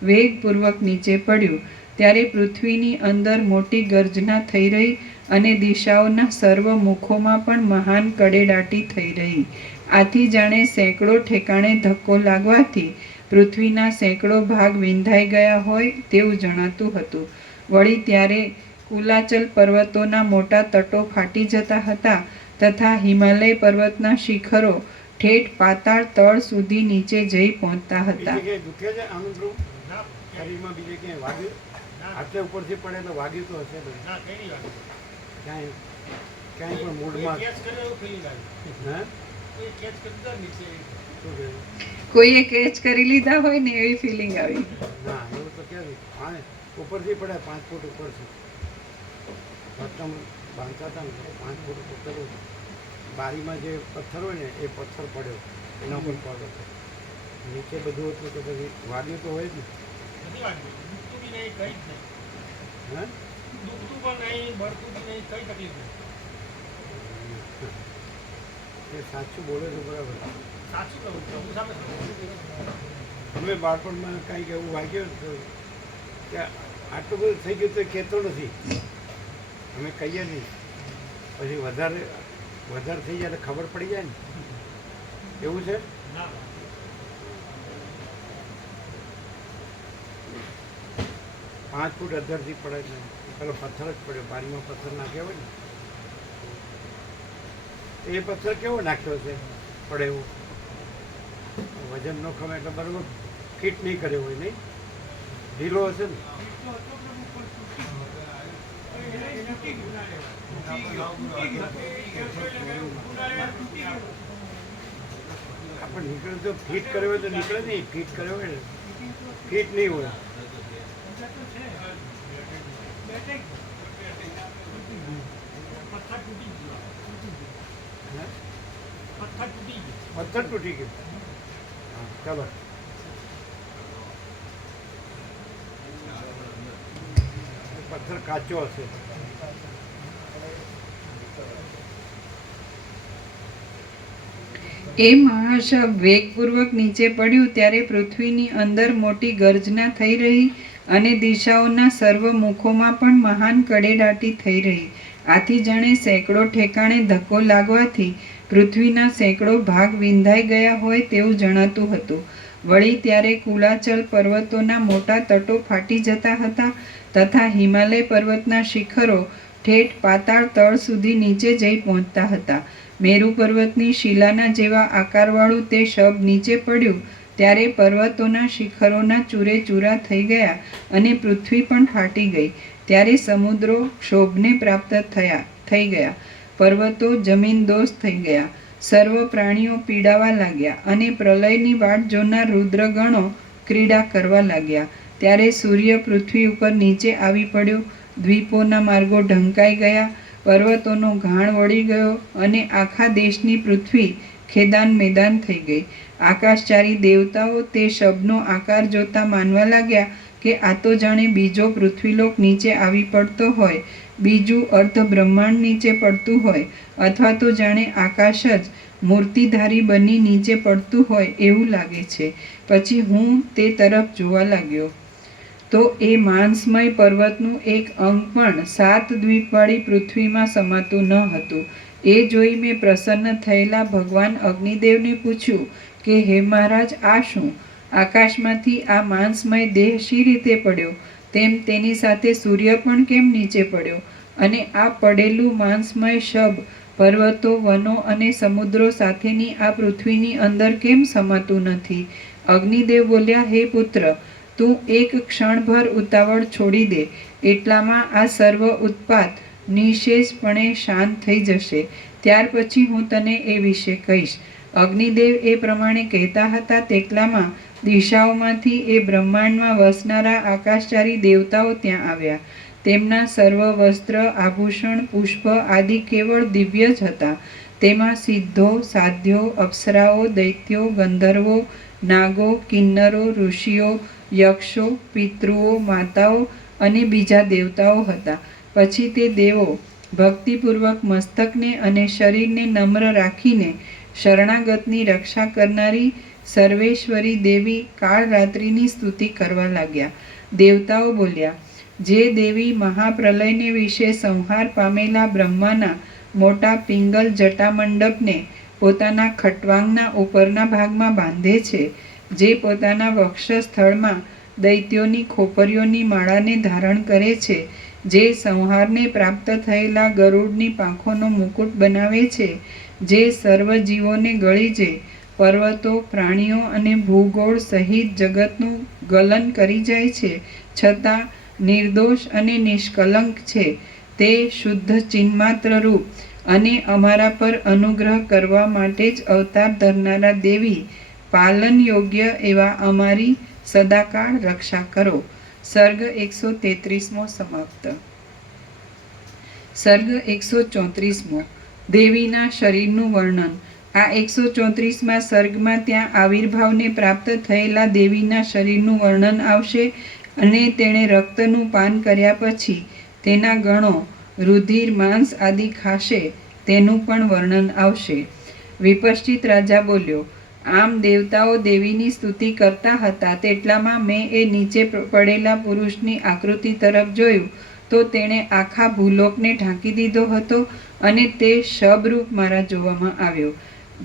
વેગપૂર્વક નીચે પડ્યું ત્યારે પૃથ્વીની અંદર મોટી ગર્જના થઈ રહી અને દિશાઓના સર્વ મુખોમાં પણ મહાન કડેડાટી થઈ રહી. આથી જાણે સેંકડો ઠેકાણે ધક્કો લાગવાથી પૃથ્વીના સેંકડો ભાગ વિંધાઈ ગયા હોય તેવું જણાતું હતું. વળી ત્યારે કુલાચલ પર્વતોના મોટા તટો ફાટી જતા હતા તથા હિમાલય પર્વતના શિખરો ઠેઠ પાતાળ તળ સુધી નીચે જઈ પહોંચતા હતા. ઉપરથી પડે તો વાગ્યું તો હશે. ક્યાંય પણ મૂડમાં કેચ કર્યો એવું feeling આવ્યું. હા કોઈ કેચ કરી દીધા નીચે. શું કહ્યું? કોઈએ કેચ કરી લીધા હોય ને એવી ફિલિંગ આવી. ના એવું તો ક્યાંય હા ઉપરથી પડે 5 ફૂટ ઉપરથી ભટ્ટમ બાંધતા હતા ને 5 ફૂટ ઉપર કર્યું બારીમાં જે પથ્થર હોય ને એ પથ્થર પડ્યો એના ઉપર પડ્યો હતો નીચે બધું હતું તો પછી વાગ્યું તો હોય જ ને નથી વાગ્યું. દુખતું બી નહીં, કંઈ જ નહીં. હા દુખતું પણ નહીં, બળતું બી નહીં, કંઈ તકલીફ નહીં. એ સાચું બોલે તો બરાબર સાચું કહું, પ્રભુ સામે સાચું. અમે બાળપણમાં કંઈક એવું વાગ્યું તો કે આટલું બધું થઈ ગયું તો એ કહેતો નથી અમે કહીએ નહીં પછી વધારે થઈ જાય તો ખબર પડી જાય ને એવું છે ના 5 ફૂટ અધરથી પડે ને પેલો પથ્થર જ પડ્યો બારીમાં પથ્થર નાખ્યો હોય ને એ પથ્થર કેવો નાખ્યો છે પડે એવો વજન નો ખમે એટલે બરાબર ફિટ નહીં કર્યો હોય નહીં ઢીલો હશે ને આપણે નીકળે તો ફિટ કર્યો હોય તો નીકળે નહીં ફિટ કર્યો હોય ને ફિટ નહીં હોય પથ્થર તૂટી ગયો. હે? પથ્થર તૂટી ગયો. પથ્થર તૂટી ગયું હા ચાલો પથ્થર કાચો હશે એ મહાશબ વેગપૂર્વક નીચે પડ્યું ત્યારે પૃથ્વીની અંદર મોટી ગર્જના થઈ રહી અને દિશાઓના સર્વ મુખોમાં પણ મહાન કડેડાટી થઈ રહી. આથી જાણે સેંકડો ઠેકાણે ધક્કો લાગવાથી પૃથ્વીના સેંકડો ભાગ વિંધાઈ ગયા હોય તેવું જણાતું હતું. વળી ત્યારે કુલાચલ પર્વતોના મોટા તટો ફાટી જતા હતા તથા હિમાલય પર્વતના શિખરો ઠેઠ પાતાળ તળ સુધી નીચે જઈ પહોંચતા હતા. મેરુ પર્વતની શિલાના જેવા આકારવાળું તે શબ નીચે પડ્યું ત્યારે પર્વતોના શિખરોના ચૂરે ચૂરા થઈ ગયા અને પૃથ્વી પણ ફાટી ગઈ. ત્યારે સમુદ્રો ક્ષોભને પ્રાપ્ત થઈ ગયા, પર્વતો જમીનદોષ થઈ ગયા, સર્વ પ્રાણીઓ પીડાવા લાગ્યા અને પ્રલયની વાટ જોનાર રુદ્રગણો ક્રીડા કરવા લાગ્યા. ત્યારે સૂર્ય પૃથ્વી ઉપર નીચે આવી પડ્યો, દ્વીપોના માર્ગો ઢંકાઈ ગયા, પર્વતોનો ઘાણ વળી ગયો અને આખા દેશની પૃથ્વી ખેદાન મેદાન થઈ ગઈ. આકાશચારી દેવતાઓ તે શબનો આકાર જોતા માનવા લાગ્યા કે આ તો જાણે બીજો પૃથ્વીલોક નીચે આવી પડતો હોય, બીજું અર્ધ બ્રહ્માંડ નીચે પડતું હોય, અથવા તો જાણે આકાશ જ મૂર્તિધારી બની નીચે પડતું હોય એવું લાગે છે. પછી હું તે તરફ જોવા લાગ્યો તો એ માંસમય પર્વતનું એક અંગ પણ 7 દ્વીપવાળી પૃથ્વીમાં સમાતું ન હતું. એ જોઈ મેં પ્રસન્ન થયેલા ભગવાન અગ્નિદેવને પૂછ્યું કે હે મહારાજ, આ શું? આકાશમાંથી આ માંસમય દેહ શી રીતે પડ્યો? તેમ તેની સાથે સૂર્ય પણ કેમ નીચે પડ્યો? અને આ પડેલું માંસમય શબ પર્વતો, વનો અને સમુદ્રો સાથેની આ પૃથ્વીની અંદર કેમ સમાતું નથી? અગ્નિદેવ બોલ્યા, હે પુત્ર, તું એક ક્ષણભર ઉતાવળ છોડી દે, એટલામાં આ સર્વ ઉત્પાત નિશેષપણે શાંત થઈ જશે. ત્યાર પછી હું તને એ વિશે કહીશ. અગ્નિદેવ એ પ્રમાણે કહેતા હતા તેટલામાં દિશાઓમાંથી એ બ્રહ્માંડમાં વસનારા આકાશચારી દેવતાઓ ત્યાં આવ્યા. તેમના સર્વ વસ્ત્ર, આભૂષણ, પુષ્પ આદિ કેવળ દિવ્ય જ હતા. તેમાં સિદ્ધો, સાધ્યો, અપ્સરાઓ, દૈત્યો, ગંધર્વો, નાગો, કિન્નરો, ઋષિઓ, યક્ષો, પિતૃઓ, માતાઓ અને બીજા દેવતાઓ હતા. પછી તે દેવો ભક્તિપૂર્વક મસ્તકને અને શરીરને નમ્ર રાખીને શરણાગતની રક્ષા કરનારી સર્વેશ્વરી દેવી કાળરાત્રિની સ્તુતિ કરવા લાગ્યા. દેવતાઓ બોલ્યા, જે દેવી મહાપ્રલયને વિશે સંહાર પામેલા બ્રહ્માના મોટા પિંગલ જટામંડપને પોતાના ખટવાંગના ઉપરના ભાગમાં બાંધે છે, જે પોતાના વક્ષસ્થળમાં દૈત્યોની ખોપરીઓની માળાને ધારણ કરે છે, જે સંહારને પ્રાપ્ત થયેલા ગરુડની પાંખોનો મુકુટ બનાવે છે, જે સર્વ જીવોને ગળી જઈ પર્વતો, પ્રાણીઓ અને ભૂગોળ સહિત જગતનું ગલન કરી જાય છે, છતાં નિર્દોષ અને નિષ્કલંક છે, તે શુદ્ધ ચિન્માત્ર રૂપ અને અમારા પર અનુગ્રહ કરવા માટે જ અવતાર ધરનારા દેવી, પાલન યોગ્ય એવા અમારી સદાકાળ રક્ષા કરો. સર્ગ 133મો સમાપ્ત. સર્ગ 134મો. દેવીના શરીરનું વર્ણન. આ 134મા સર્ગમાં ત્યાં આવિર્ભાવને પ્રાપ્ત થયેલા દેવીના શરીરનું વર્ણન આવશે અને તેણે રક્તનું પાન કર્યા પછી તેના ગણો રુધિર, માંસ આદિ ખાશે તેનું પણ વર્ણન આવશે. વિપશ્ચિત રાજા બોલ્યો, આમ દેવતાઓ દેવીની સ્તુતિ કરતા હતા તેટલામાં મેં એ નીચે પડેલા પુરુષની આકૃતિ તરફ જોયું તો તેણે આખા ભૂલોકને ઢાંકી દીધો હતો અને તે શબરૂપ મારા જોવામાં આવ્યો.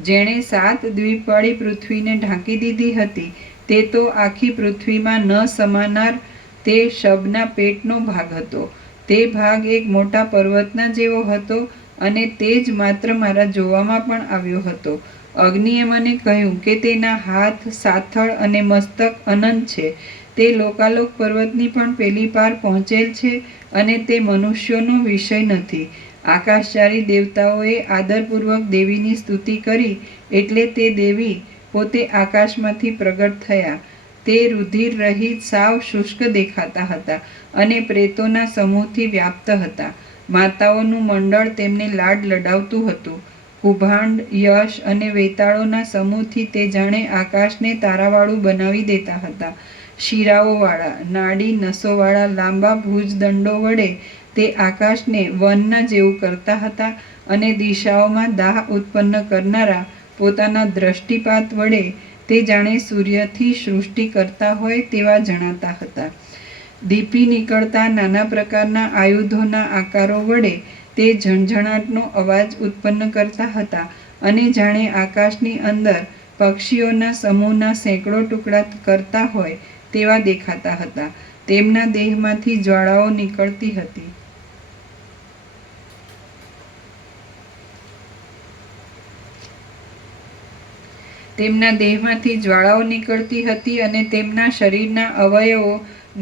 જેણે 7 દ્વીપવાળી પૃથ્વીને ઢાંકી દીધી હતી તે તો આખી પૃથ્વીમાં ન સમાનાર તે શબના પેટનો ભાગ હતો. તે ભાગ એક મોટા પર્વતના જેવો હતો અને તે જ માત્ર મારા જોવામાં પણ આવ્યો હતો. અગ્નિએ મને કહ્યું કે તેના હાથ, સાથળ અને મસ્તક અનંત છે. તે લોકાલોક પર્વતની પણ પેલી પાર પહોંચેલ છે અને તે મનુષ્યોનો વિષય નથી. આકાશચારી દેવતાઓએ આદરપૂર્વક દેવીની સ્તુતિ કરી એટલે તે દેવી પોતે આકાશમાંથી પ્રગટ થયા. તે રુધિર રહિત સાવ શુષ્ક દેખાતા હતા અને પ્રેતોના સમૂહથી વ્યાપ્ત હતા. માતાઓનું મંડળ તેમને લાડ લડાવતું હતું. કુભાંડ, યશ અને વેતાળોના સમૂહથી તે જાણે આકાશને તારાવાળું બનાવી દેતા હતા. શિરાઓવાળા, નાડી નસોવાળા લાંબા ભુજદંડો વડે તે આકાશને વનના જેવું કરતા હતા અને દિશાઓમાં દાહ ઉત્પન્ન કરનારા પોતાના દ્રષ્ટિપાત વડે તે જાણે સૂર્યથી સૃષ્ટિ કરતા હોય તેવા જણાતા હતા. દીપી નીકળતા નાના પ્રકારના આયુધોના આકારો વડે તે ઝણઝણાટનો અવાજ ઉત્પન્ન કરતા હતા અને જાણે આકાશની અંદર પક્ષીઓના સમૂહના સેંકડો ટુકડા કરતા હોય તેવા દેખાતા હતા. તેમના દેહમાંથી જ્વાળાઓ નીકળતી હતી. તેમના દેહમાંથી જ્વાળાઓ નીકળતી હતી અને તેમના શરીરના અવયવો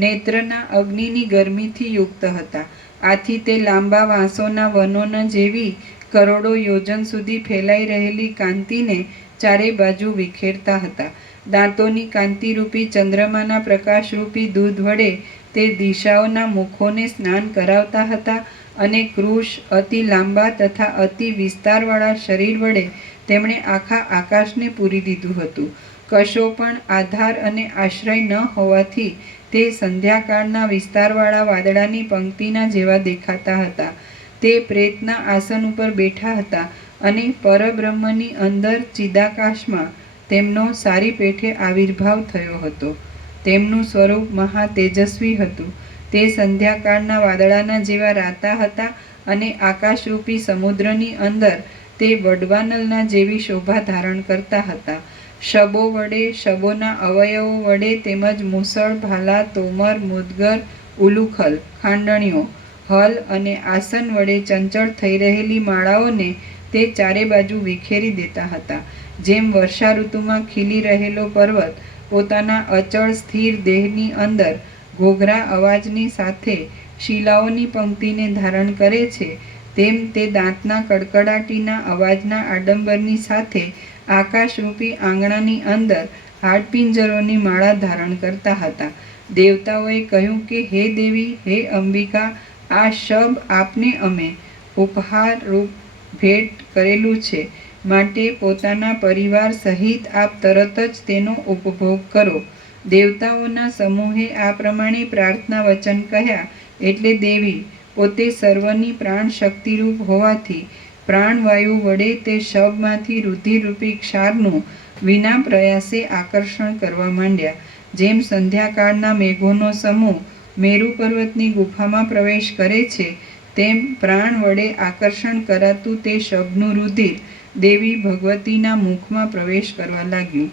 નેત્રના અગ્નિની ગરમીથી યુક્ત હતા. આથી તે લાંબા વાંસોના વનોના જેવી કરોડો યોજન સુધી ફેલાઈ રહેલી કાંતિને ચારે બાજુ વિખેરતા હતા. દાંતોની કાંતિરૂપી ચંદ્રમાના પ્રકાશરૂપી દૂધ વડે તે દિશાઓના મુખોને સ્નાન કરાવતા હતા અને કૃશ, અતિ લાંબા તથા અતિ વિસ્તારવાળા શરીર વડે તેમણે આખા આકાશને પૂરી દીધું હતું. કશો પણ આધાર અને આશ્રય ન હોવાથી તે સંધ્યાકાળના વિસ્તારવાળા વાદળાની પંક્તિના જેવા દેખાતા હતા. તે પ્રેતના આસન ઉપર બેઠા હતા અને પરબ્રહ્મની અંદર ચિદાકાશમાં તેમનો સારી પેઠે આવિર્ભાવ થયો હતો. તેમનું સ્વરૂપ મહા તેજસ્વી હતું. તે સંધ્યાકાળના વાદળાના જેવા રાતા હતા અને આકાશરૂપી સમુદ્રની અંદર તે વડવાનલના જેવી શોભા ધારણ કરતા હતા. શબો વડે, શબોના અવયવો વડે તેમજ મુસળ, ભાલા, તોમર, મુદગર, ઉલુખલ, ખાંડણીઓ, હલ અને આસન વડે ચંચળ થઈ રહેલી માળાઓને તે ચારે બાજુ વિખેરી દેતા હતા. જેમ વર્ષા ઋતુમાં ખીલી રહેલો પર્વત પોતાના અચળ સ્થિર દેહની અંદર ઘોઘરા અવાજની સાથે શિલાઓની પંક્તિને ધારણ કરે છે તેમ તે દાંતના કડકડાટીના અવાજના આડંબરની સાથે આકાશરૂપી આંગણાની અંદર હાડપિંજરોની માળા ધારણ કરતા હતા. દેવતાઓએ કહ્યું કે હે દેવી, હે અંબિકા, આ શબ આપને અમે ઉપહાર રૂપ ભેટ કરેલું છે, માટે પોતાના પરિવાર સહિત આપ તરત જ તેનો ઉપભોગ કરો. દેવતાઓના સમૂહે આ પ્રમાણે પ્રાર્થના વચન કહ્યા એટલે દેવી પોતે સર્વની પ્રાણ શક્તિરૂપ હોવાથી પ્રાણવાયુ વડે તે શબમાંથી રુધિરરૂપી ક્ષારનું વિના પ્રયાસે આકર્ષણ કરવા માંડ્યા. જેમ સંધ્યાકાળના મેઘોનો સમૂહ મેરુ પર્વતની ગુફામાં પ્રવેશ કરે છે તેમ પ્રાણ વડે આકર્ષણ કરાતું તે શબનું રુધિર દેવી ભગવતીના મુખમાં પ્રવેશ કરવા લાગ્યું.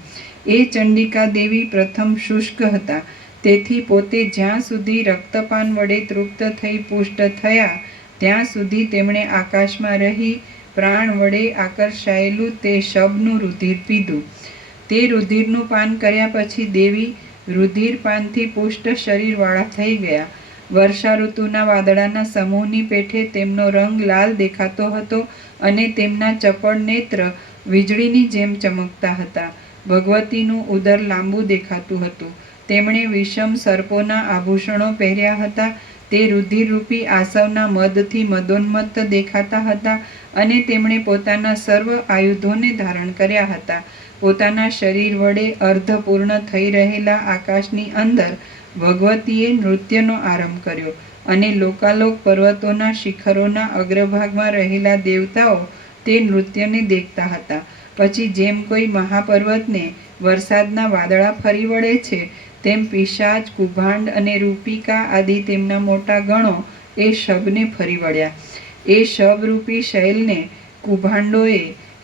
એ ચંડિકા દેવી પ્રથમ શુષ્ક હતા, તેથી પોતે જ્યાં સુધી રક્તપાન વડે તૃપ્ત થઈ પુષ્ટ થયા ત્યાં સુધી તેમણે આકાશમાં રહી પ્રાણ વડે આકર્ષાયેલું તે શબનું રુધિર પીધું. તે રુધિરનું પાન કર્યા પછી દેવી રુધિર પાનથી પુષ્ટ શરીરવાળા થઈ ગયા. વર્ષા ઋતુના વાદળાના સમૂહની પેઠે તેમનો રંગ લાલ દેખાતો હતો અને તેમના ચપળ નેત્ર વીજળીની જેમ ચમકતા હતા. ભગવતીનું ઉદર લાંબુ દેખાતું હતું. તેમણે વિષમ સર્પોના આભૂષણો પહેર્યા હતા. તે રુધિરરૂપી આસવના મદથી મદોન્મત્ત દેખાતા હતા અને તેમણે પોતાના સર્વ આયુધોને ધારણ કર્યા હતા. પોતાના શરીર વડે અર્ધપૂર્ણ થઈ રહેલા આકાશની અંદર ભગવતીએ નૃત્યનો આરંભ કર્યો અને લોકાલોક પર્વતોના શિખરોના અગ્રભાગમાં રહેલા દેવતાઓ તે નૃત્યને દેખતા હતા. પછી જેમ કોઈ મહાપર્વતને વરસાદના વાદળા ફરી વળે છે તેમ પિશાચ, કુભાંડ અને રૂપિકા આદિ તેમના મોટા ગણો એ શબને ફરી વળ્યા. એ શબરૂપી શૈલને કુભાંડોએ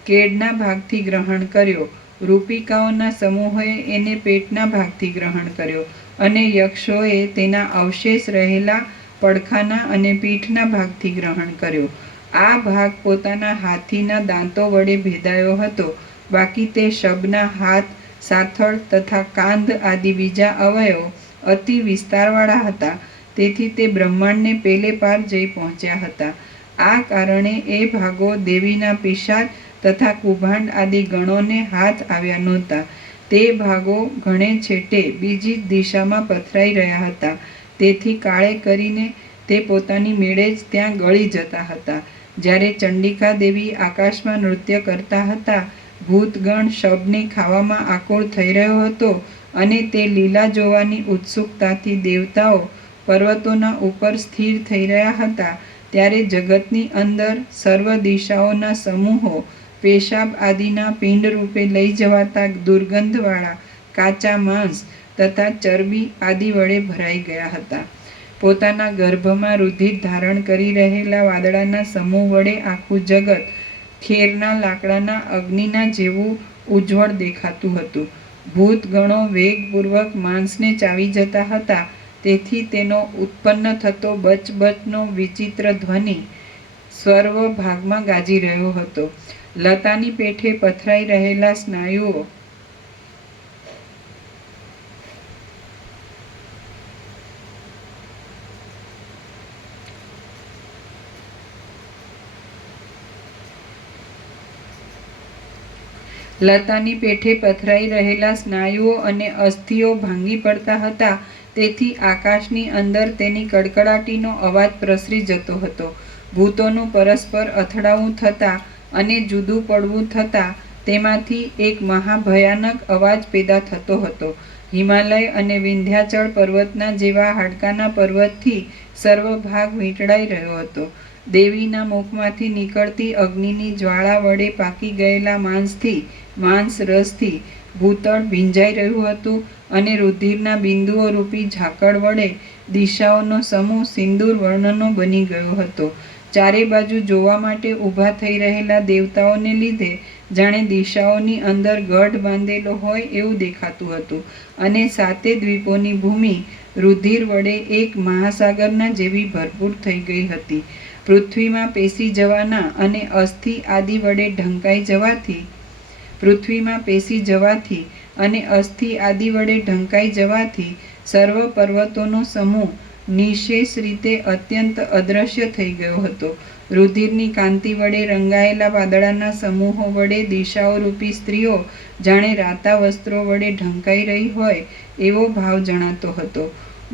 કેડના ભાગથી ગ્રહણ કર્યો, રૂપિકાઓના સમૂહોએ એને પેટના ભાગથી ગ્રહણ કર્યો અને યક્ષોએ તેના અવશેષ રહેલા પડખાના અને પીઠના ભાગથી ગ્રહણ કર્યો. આ ભાગ પોતાના હાથીના દાંતો વડે ભેદાયો હતો. બાકી તે શબના હાથ, સાથળ તથા કાંધ આદિ બીજા અવયવો અતિ વિસ્તારવાળા હતા. તેથી તે બ્રહ્માંડને પેલે પાર જઈ પહોંચ્યા હતા. આ કારણે એ ભાગો દેવીના પિશાચ તથા કુભાંડ આદિ ગણોને હાથ આવ્યા નહોતા. તે ભાગો ઘણે છેટે બીજી જ દિશામાં પથરાઈ રહ્યા હતા. તેથી કાળે કરીને તે પોતાની મેળે જ ત્યાં ગળી જતા હતા. જ્યારે ચંડિકા દેવી આકાશમાં નૃત્ય કરતા હતા, ભૂતગણ શબને ખાવામાં આકુળ થઈ રહ્યો હતો અને તે લીલા જોવાની ઉત્સુકતાથી દેવતાઓ પર્વતોના ઉપર સ્થિર થઈ રહ્યા હતા. ત્યારે જગતની અંદર સર્વ દિશાઓના સમૂહો પેશાબ આદિના પિંડ રૂપે લઈ જવાતા દુર્ગંધવાળા કાચા માંસ તથા ચરબી આદિ વડે ભરાઈ ગયા હતા. પોતાના ગર્ભમાં રુધિર ધારણ કરી રહેલા વાદળાના સમૂહ વડે આખું જગત ખેરના લાકડાના અગ્નિના જેવું ઉજ્જવળ દેખાતું હતું. ભૂતગણો વેગપૂર્વક માંસને ચાવી જતા હતા. તેથી તેનો ઉત્પન્ન થતો બચબચનો વિચિત્ર ધ્વનિ સર્વ ભાગમાં ગાજી રહ્યો હતો. લતાની પેઠે પથરાઈ રહેલા સ્નાયુઓ લતાની પેઠે પથરાઈ રહેલા સ્નાયુઓ અને અસ્થિઓ ભાંગી પડતા હતા. તેથી આકાશની અંદર તેની કડકડાટીનો અવાજ પ્રસરી જતો હતો. ભૂતોનું પરસ્પર અથડાવું થતાં અને જુદું પડવું થતાં તેમાંથી એક મહાભયાનક અવાજ પેદા થતો હતો. હિમાલય અને વિંધ્યાચળ પર્વતના જેવા હાડકાના પર્વતથી સર્વ ભાગ વીંટળાઈ રહ્યો હતો. દેવીના મુખમાંથી નીકળતી અગ્નિની જ્વાળા વડે પાકી ગયેલા માંસ રસથી ભૂતળ ભીંજાઈ રહ્યું હતું અને રુધિરના બિંદુઓ રૂપી ઝાકળ વડે દિશાઓનો સમૂહ સિંદૂર વર્ણનો બની ગયો હતો. ચારે બાજુ જોવા માટે ઊભા થઈ રહેલા દેવતાઓને લીધે જાણે દિશાઓની અંદર ગઢ બાંધેલો હોય એવું દેખાતું હતું અને સાતે દ્વીપોની ભૂમિ રુધિર વડે એક મહાસાગરના જેવી ભરપૂર થઈ ગઈ હતી. પૃથ્વીમાં પેસી જવાના અને અસ્થિ આદિ વડે ઢંકાઈ જવાથી સર્વ પર્વતોનો સમૂહ નિશેષ રીતે અત્યંત અદ્રશ્ય થઈ ગયો હતો. રુધિરની કાંતિ વડે રંગાયેલા વાદળાના સમૂહો વડે દિશાઓ રૂપી સ્ત્રીઓ જાણે રાતા વસ્ત્રો વડે ઢંકાઈ રહી હોય એવો ભાવ જણાતો હતો.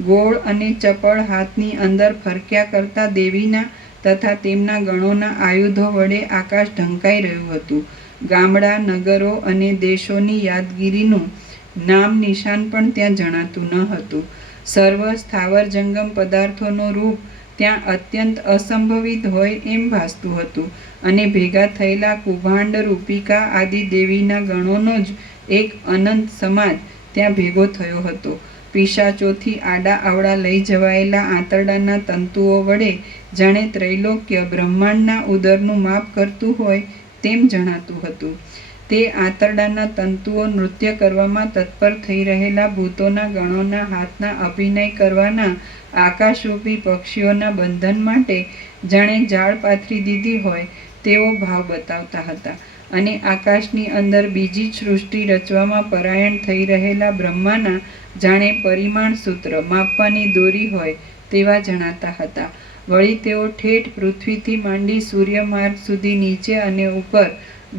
ગોળ અને ચપળ હાથની અંદર ફરક્યા કરતા દેવીના તથા તેમના ગણોના આયુધો વડે આકાશ ઢંકાઈ રહ્યું હતું. ગામડા, નગરો અને દેશોની યાદગીરીનું નામ નિશાન પણ ત્યાં જણાતું ન હતું. સર્વ સ્થાવર જંગમ પદાર્થોનું રૂપ ત્યાં અત્યંત અસંભવિત હોય એમ ભાસતું હતું અને ભેગા થયેલા કુભાંડ, રૂપિકા આદિ દેવીના ગણોનો જ એક અનંત સમાજ ત્યાં ભેગો થયો હતો. પિશાચોથી આડા આવડા લઈ જવાયેલા આંતરડાના તંતુઓ વડે જાણે ત્રૈલોક્ય બ્રહ્માંડના ઉદરનું માપ કરતું હોય તેમ જણાતું હતું. તે આંતરડાના તંતુઓ નૃત્ય કરવામાં તત્પર થઈ રહેલા ભૂતોના ગણોના હાથના અભિનય કરવાના આકાશરૂપી પક્ષીઓના બંધન માટે જાણે જાળ પાથરી દીધી હોય તેવો ભાવ બતાવતા હતા અને આકાશની અંદર બીજી જ સૃષ્ટિ રચવામાં પરાયણ થઈ રહેલા બ્રહ્માના જાણે પરિમાણ સૂત્ર માપવાની દોરી હોય તેવા જણાતા હતા. વળી તેઓ ઠેઠ પૃથ્વીથી માંડી સૂર્યમાર્ગ સુધી નીચે અને ઉપર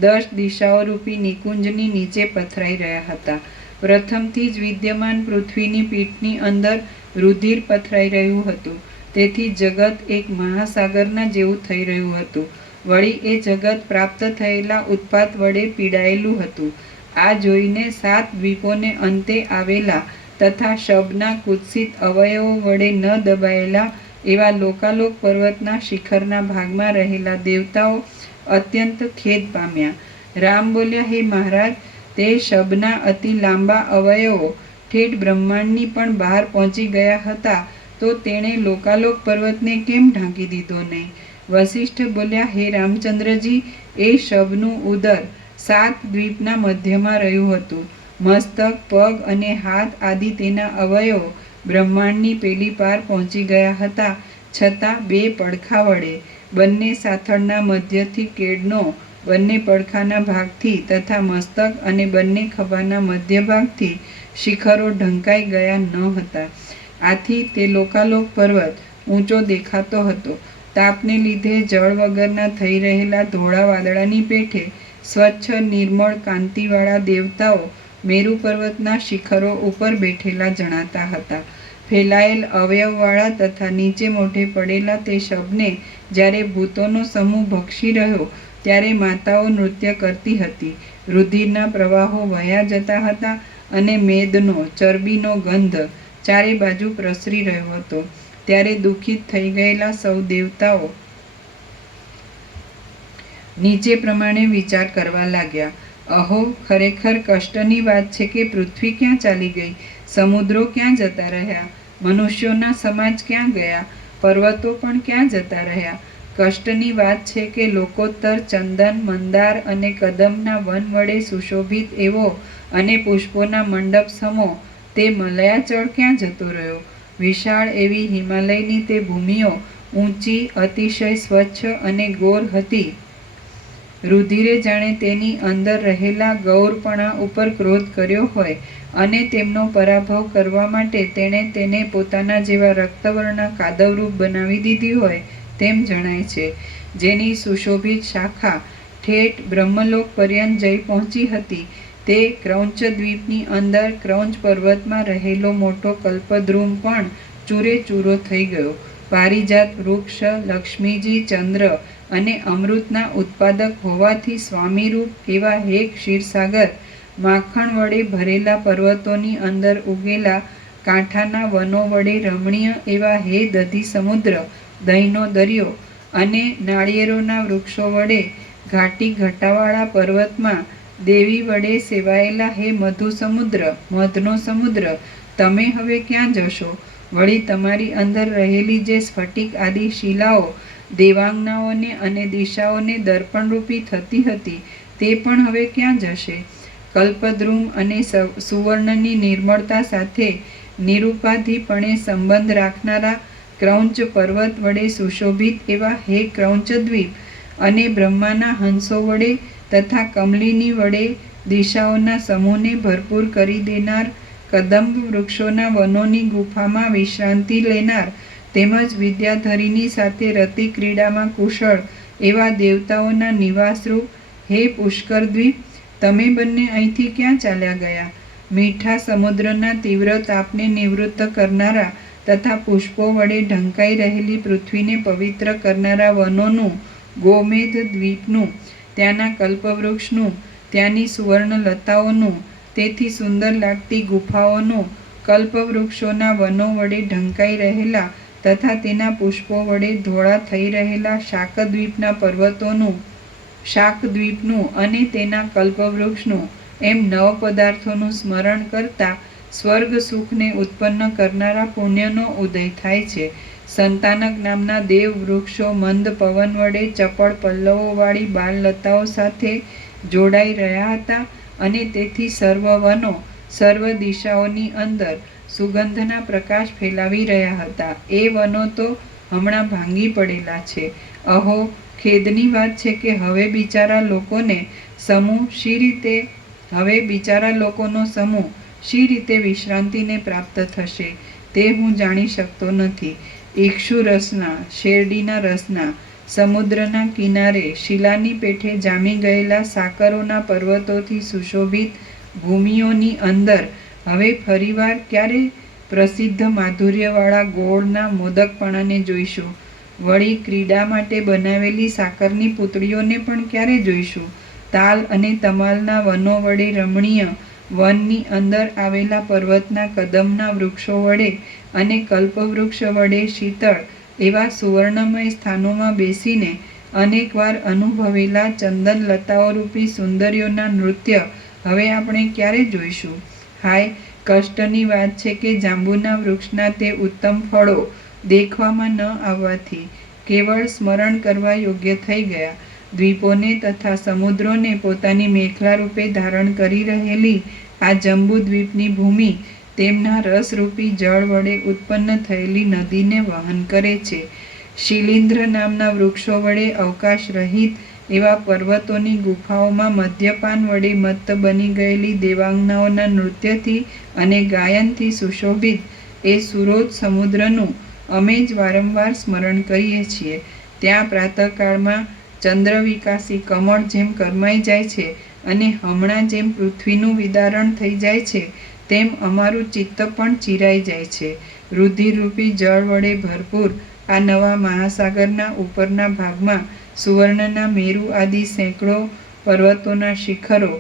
10 દિશાઓરૂપી નિકુંજની નીચે પથરાઈ રહ્યા હતા. પ્રથમથી જ વિદ્યમાન પૃથ્વીની પીઠની અંદર રુધિર પથરાઈ રહ્યું હતું. તેથી જગત એક મહાસાગરના જેવું થઈ રહ્યું હતું. વળી એ જગત પ્રાપ્ત થયેલા ઉત્પાત વડે પીડાયેલું હતું. આ જોઈને 7 દ્વીપોને અંતે આવેલા તથા શબના કુત્સિત અવયવો વડે ન દબાયેલા એવા લોકાલોક પર્વતના શિખરના ભાગમાં રહેલા દેવતાઓ અત્યંત ખેદ પામ્યા. રામ બોલ્યા, હે મહારાજ, તે શબના અતિ લાંબા અવયવો ઠેઠ બ્રહ્માંડની પણ બહાર પહોંચી ગયા હતા, તો તેણે લોકાલોક પર્વતને કેમ ઢાંકી દીધો નહીં? વસિષ્ઠ બોલ્યા, હે રામચંદ્રજી, એ શબનું ઉદર 7 દ્વીપના મધ્યમાં રહ્યું હતું. મસ્તક, પગ અને હાથ આદિ તેના અવયવો બ્રહ્માંડની પેલી પાર પહોંચી ગયા હતા, છતાં 2 પડખા વડે બંને સાથળના મધ્યથી કેડનો બંને પડખાના ભાગથી તથા મસ્તક અને બંને ખભાના મધ્ય ભાગથી શિખરો ઢંકાઈ ગયા ન હતા. આથી તે લોકાલોક પર્વત ઊંચો દેખાતો હતો. તાપને લીધે જળ વગરના થઈ રહેલા ધોળા વાદળાની પેઠે સ્વચ્છ નિર્મળ કાંતિવાળા દેવતાઓ મેરુ પર્વતના શિખરો ઉપર બેઠેલા જણાતા હતા. ફેલાયેલ અવયવવાળા તથા નીચે મોઢે પડેલા તે શબને જ્યારે ભૂતોનો સમૂહ ભક્ષી રહ્યો ત્યારે માતાઓ નૃત્ય કરતી હતી. રુધિરના પ્રવાહો વહ્યા જતા હતા અને મેદનો, ચરબીનો ગંધ ચારે બાજુ પ્રસરી રહ્યો હતો. ત્યારે દુઃખિત થઈ ગયેલા સૌ દેવતાઓ નીચે પ્રમાણે વિચાર કરવા લાગ્યા. અહો, ખરેખર કષ્ટની વાત છે કે પૃથ્વી ક્યાં ચાલી ગઈ, સમુદ્રો ક્યાં જતા રહ્યા, મનુષ્યોના સમાજ ક્યાં ગયા, પર્વતો પણ ક્યાં જતા રહ્યા. કષ્ટની વાત છે કે લોકોત્તર ચંદન, મંદાર અને કદમના વન વડે સુશોભિત એવો અને પુષ્પોના મંડપ સમો તે મલયાચળ ક્યાં જતો રહ્યો. વિશાળ એવી હિમાલયની તે ભૂમિઓ ઊંચી, અતિશય સ્વચ્છ અને ગોર હતી. રુધિરે જાણે તેની અંદર રહેલા ગૌરપણા ઉપર ક્રોધ કર્યો હોય અને તેમનો પરાભવ કરવા માટે તેણે તેને પોતાના જેવા રક્તવર્ણ કાદવરૂપ બનાવી દીધી હોય તેમ જણાય છે. જેની સુશોભિત શાખા ઠેઠ બ્રહ્મલોક પર્યંત જઈ પહોંચી હતી, તે ક્રૌંચ દ્વીપની અંદર ક્રૌંચ પર્વતમાં રહેલો મોટો કલ્પદ્રુમ પણ ચૂરે ચૂરો થઈ ગયો. પારિજાત વૃક્ષ, લક્ષ્મીજી, ચંદ્ર અને અમૃતના ઉત્પાદક હોવાથી સ્વામીરૂપ એવા હે ક્ષીરસાગર, માખણ વડે ભરેલા પર્વતોની અંદર ઉગેલા કાંઠાના વનો વડે રમણીય એવા હે દધી સમુદ્ર, દહીંનો દરિયો અને નાળિયેરોના વૃક્ષો વડે ઘાટી ઘટાવાળા પર્વતમાં દેવી વડે સેવાયેલા હે મધુ સમુદ્ર, મધનો સમુદ્ર, તમે હવે ક્યાં જશો? વળી તમારી અંદર રહેલી જે સ્ફટિક આદિ શિલાઓ દેવાંગનાઓને અને દિશાઓને દર્પણરૂપી થતી હતી, તે પણ હવે ક્યાં જશે? કલ્પદ્રુમ અને સુવર્ણની નિર્મળતા સાથે નિરુપાધિપણે સંબંધ રાખનારા ક્રૌંચ પર્વત વડે સુશોભિત એવા હે ક્રૌંચદ્વીપ અને બ્રહ્માના હંસો વડે તથા કમલિની વડે દિશાઓના સમૂહને ભરપૂર કરી દેનાર કદંબ વૃક્ષોના વનોની ગુફામાં વિશ્રાંતિ લેનાર તેમજ વિદ્યાધરીની સાથે રતિ ક્રીડામાં કુશળ એવા દેવતાઓના નિવાસરૂપ હે પુષ્કરદ્વીપ, તમે બંને અહીંથી ક્યાં ચાલ્યા ગયા? મીઠા સમુદ્રના તીવ્ર તાપને નિવૃત્ત કરનારા તથા પુષ્પો વડે ઢંકાઈ રહેલી પૃથ્વીને પવિત્ર કરનારા વનોનું, ગોમેધ દ્વીપનું, ત્યાંના કલ્પવૃક્ષનું, ત્યાંની સુવર્ણ લતાઓનું, તેથી સુંદર લાગતી ગુફાઓનું, કલ્પવૃક્ષોના વનો વડે ઢંકાઈ રહેલા તથા તેના પુષ્પો વડે ધોળા થઈ રહેલા શાકદ્વીપના પર્વતોનું, શાકદ્વીપનું અને તેના કલ્પવૃક્ષનું, એમ 9 પદાર્થોનું સ્મરણ કરતા સ્વર્ગ સુખને ઉત્પન્ન કરનારા પુણ્યનો ઉદય થાય છે. સંતાનક નામના દેવ વૃક્ષો મંદ પવન વડે ચપળ પલ્લવોવાળી બાલલતાઓ સાથે જોડાઈ રહ્યા હતા અને તેથી સર્વ વનો સર્વ દિશાઓની અંદર સુગંધના પ્રકાશ ફેલાવી રહ્યા હતા. એ વનો તો હમણાં ભાંગી પડેલા છે. અહો, ખેદની વાત છે કે હવે બિચારા લોકોનો સમૂહ શી રીતે વિશ્રાંતિને પ્રાપ્ત થશે તે હું જાણી શકતો નથી. ઇક્ષુ રસના, શેરડીના રસના, સમુદ્રના કિનારે શિલાની પેઠે જામી ગયેલા સાકરોના પર્વતોથી સુશોભિત ભૂમિઓની અંદર હવે ફરીવાર ક્યારે પ્રસિદ્ધ માધુર્યવાળા ગોળના મોદકપણાને જોઈશું? વળી ક્રીડા માટે બનાવેલી સાકરની પૂતળીઓને પણ ક્યારે જોઈશું? તાલ અને તમાલના વનો વડે રમણીય વનની અંદર આવેલા પર્વતના કદમના વૃક્ષો વડે અને કલ્પવૃક્ષ વડે શીતળ એવા સુવર્ણમય સ્થાનોમાં બેસીને અનેકવાર અનુભવેલા ચંદન લતાઓરૂપી સુંદરીઓના નૃત્ય હવે આપણે ક્યારે જોઈશું? હાય, કષ્ટની વાત છે કે જાંબુના વૃક્ષના તે ઉત્તમ ફળો દેખવામાં ન આવવાથી કેવળ સ્મરણ કરવા યોગ્ય થઈ ગયા. દ્વીપોને તથા સમુદ્રોને પોતાની મેખલા રૂપે ધારણ કરી રહેલી આ જંબુ દ્વીપની ભૂમિ તેમના રસરૂપી જળ વડે ઉત્પન્ન થયેલી નદીને વહન કરે છે. શિલીન્દ્ર નામના વૃક્ષો વડે અવકાશ રહિત એવા પર્વતોની ગુફાઓમાં મદ્યપાન વડે મત્ત બની ગયેલી દેવાંગનાઓના નૃત્યથી અને ગાયનથી સુશોભિત એ સુરોધ સમુદ્રનું અમે જ વારંવાર સ્મરણ કરીએ છીએ. ત્યાં પ્રાતઃકાળમાં ચંદ્ર વિકાસી કમળ જેમ કરમાઈ જાય છે અને હમણાં જેમ પૃથ્વીનું વિદારણ થઈ જાય છે તેમ અમારું ચિત્ત પણ ચીરાઈ જાય છે. રુધિરરૂપી જળ વડે ભરપૂર આ નવા મહાસાગરના ઉપરના ભાગમાં સુવર્ણના મેરુ આદિ સેંકડો પર્વતોના શિખરો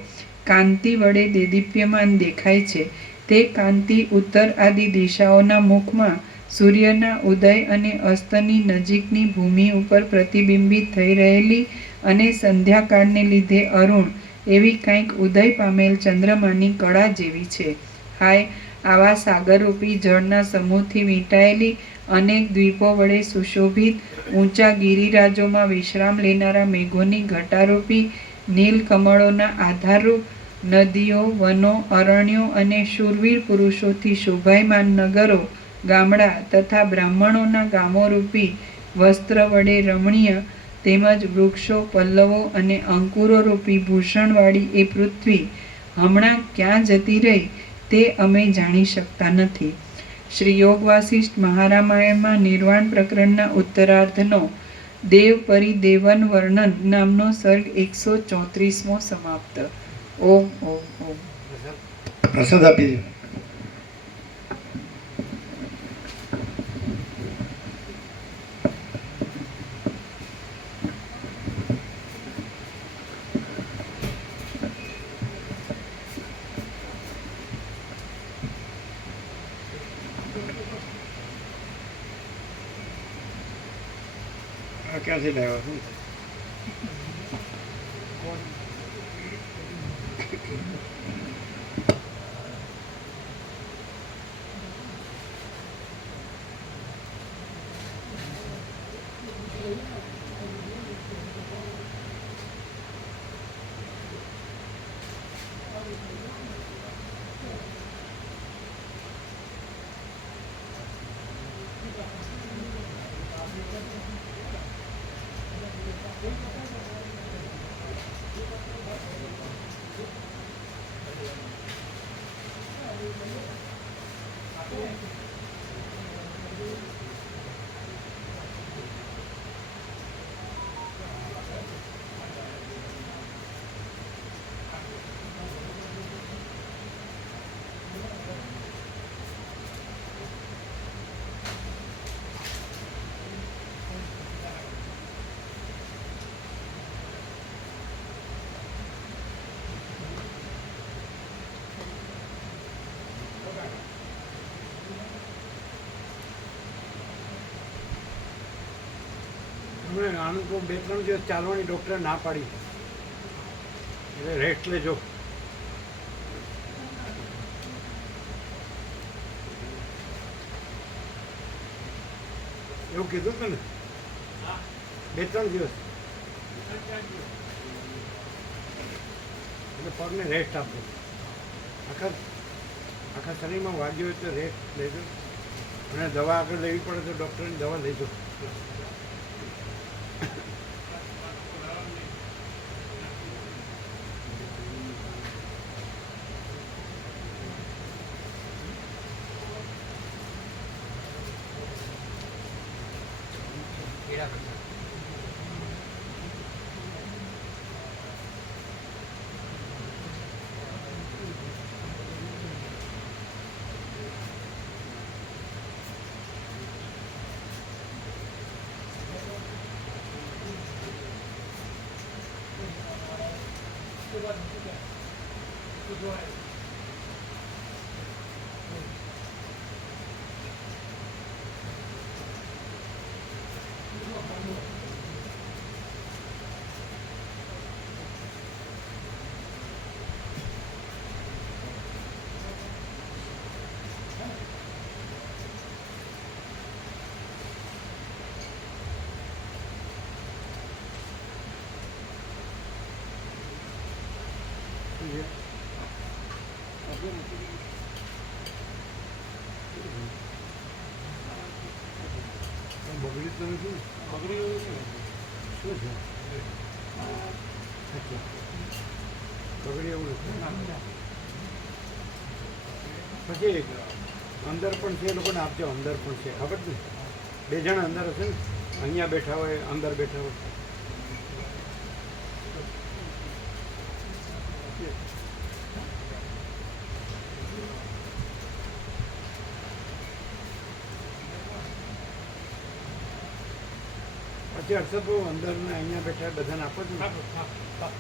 કાંતિ વડે દેદીપ્યમાન દેખાય છે. તે કાંતિ ઉત્તર આદિ દિશાઓના મુખમાં સૂર્યના ઉદય અને અસ્તની નજીકની ભૂમિ ઉપર પ્રતિબિંબિત થઈ રહેલી અને સંધ્યાકાળને લીધે અરુણ એવી કંઈક ઉદય પામેલ ચંદ્રમાની કળા જેવી છે. હાય, આવા સાગરરૂપી જળના સમૂહથી વીંટાયેલી અનેક દ્વીપો વડે સુશોભિત ઊંચા ગિરિરાજોમાં વિશ્રામ લેનારા મેઘોની ઘટારૂપી નીલકમળોના આધારરૂપ નદીઓ, વનો, અરણ્યો અને શૂરવીર પુરુષોથી શોભાયમાન નગરો, ગામડા તથા બ્રાહ્મણોના ગામોરૂપી વસ્ત્ર વડે રમણીય તેમજ વૃક્ષો, પલ્લવો અને અંકુરોરૂપી ભૂષણવાળી એ પૃથ્વી હમણાં ક્યાં જતી રહી તે અમે જાણી શકતા નથી. શ્રી યોગ વાસિષ્ઠ મહારામાયણમાં નિર્વાણ પ્રકરણના ઉત્તરાર્ધનો દેવ પરિદેવન વર્ણન નામનો સર્ગ 134મો સમાપ્ત. ઓમ ઓમ ઓમ. પ્રસાદ આપી દો. ક્યાંથી લાવ્યા છું? હમણાં આણંદ 2-3 દિવસ ચાલવાની ડૉક્ટરે ના પાડી, એટલે રેસ્ટ લેજો. એવું કીધું હતું ને? 2-3 દિવસ એટલે પગને રેસ્ટ આપજો. આખા શરીરમાં વાગ્યું હોય તો રેસ્ટ લેજો, અને દવા આગળ લેવી પડે તો ડૉક્ટરની દવા લેજો. બગડી તો નથી ને? બગડી ગયું છે. શું છે? અચ્છા, બગડી એવું નથી. પછી અંદર પણ છે, એ લોકોને આપજો. અંદર પણ છે, ખબર ને? 2 જણા અંદર હશે ને, અહીંયા બેઠા હોય, અંદર બેઠા હોય. પછી હર્ષદ બહુ અંદર ને અહીંયા બેઠા બધાને આપો છો ને? હા, હા, હા.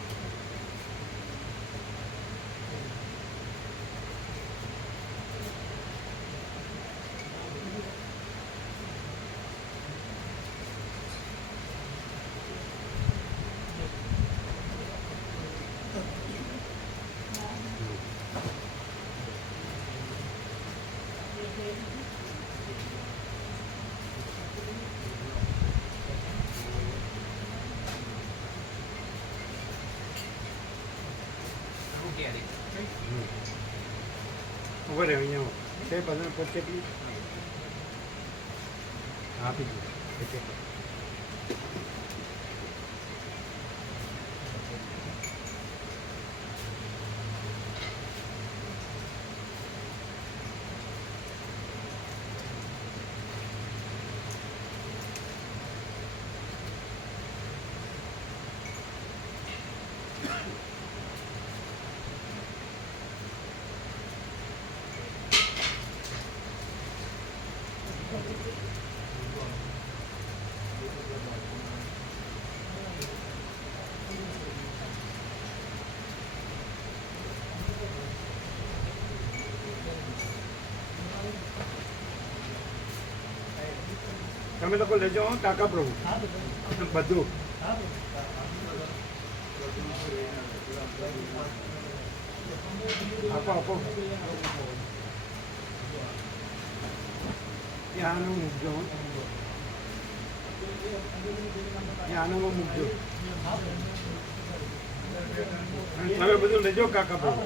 ઉભો રહે અહીંયા છે બધા પોતે પ્લીઝ આપી દો. તમે લોકો લેજો હો, કાકા પ્રભુ બધું. આપો આપો. ત્યાં આનું મૂકજો હો. ત્યાં આનામાં મૂકજો. તમે બધું લેજો કાકા પ્રભુ.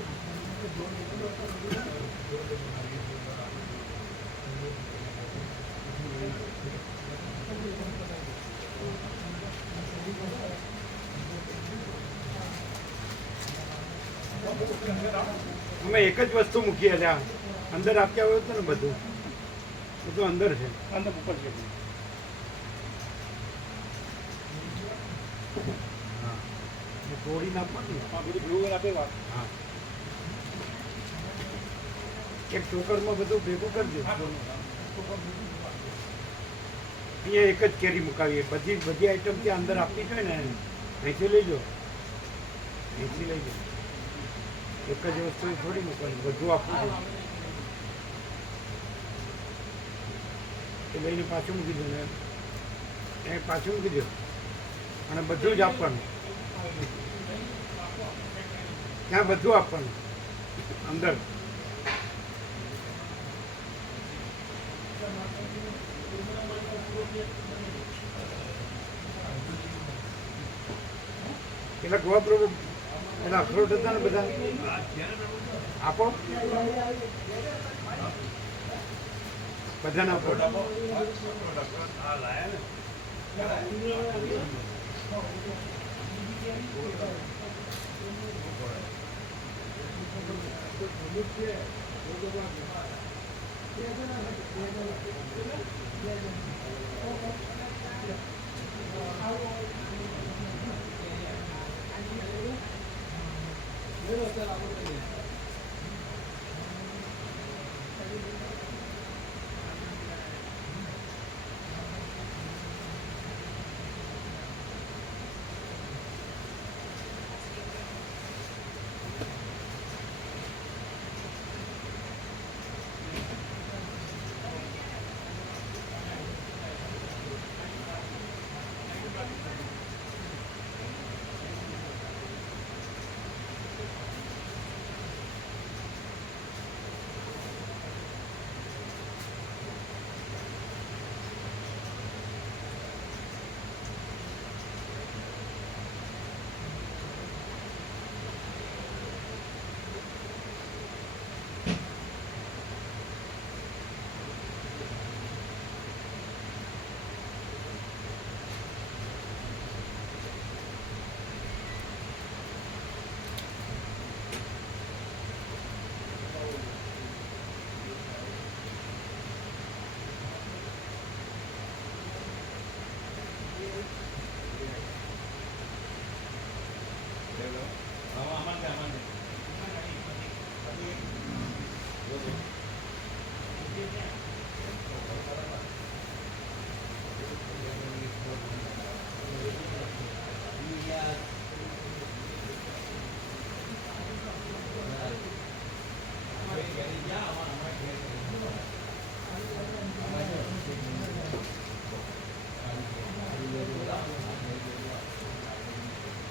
અમે એક જ વસ્તુ મૂકી એટલે અંદર આપ્યા હોય તો ને બધું બધું અંદર છે. અંદર ઉપર છે. હા, તોડી નાખો ને. હા, બધું ભેગું આપે વાત. હા, એક ટોકરમાં બધું ભેગું કરજો. અહીંયા એક જ કેરી મુકાવીએ. બધી બધી આઈટમ ત્યાં અંદર આપવી છે ને, અહીંથી લઈજો, અહીંથી લઈજો. એક જ વસ્તુ થોડી મૂકવાની, બધું આપવું છે. એ લઈને પાછું મૂકી દો ને, એ પાછું મૂકી દો અને બધું જ આપવાનું. ત્યાં બધું આપવાનું અંદર. પેલા ગોવા પ્રભુ પેલા અખરોટ હતા ને બધા આપો, બધાને આપો.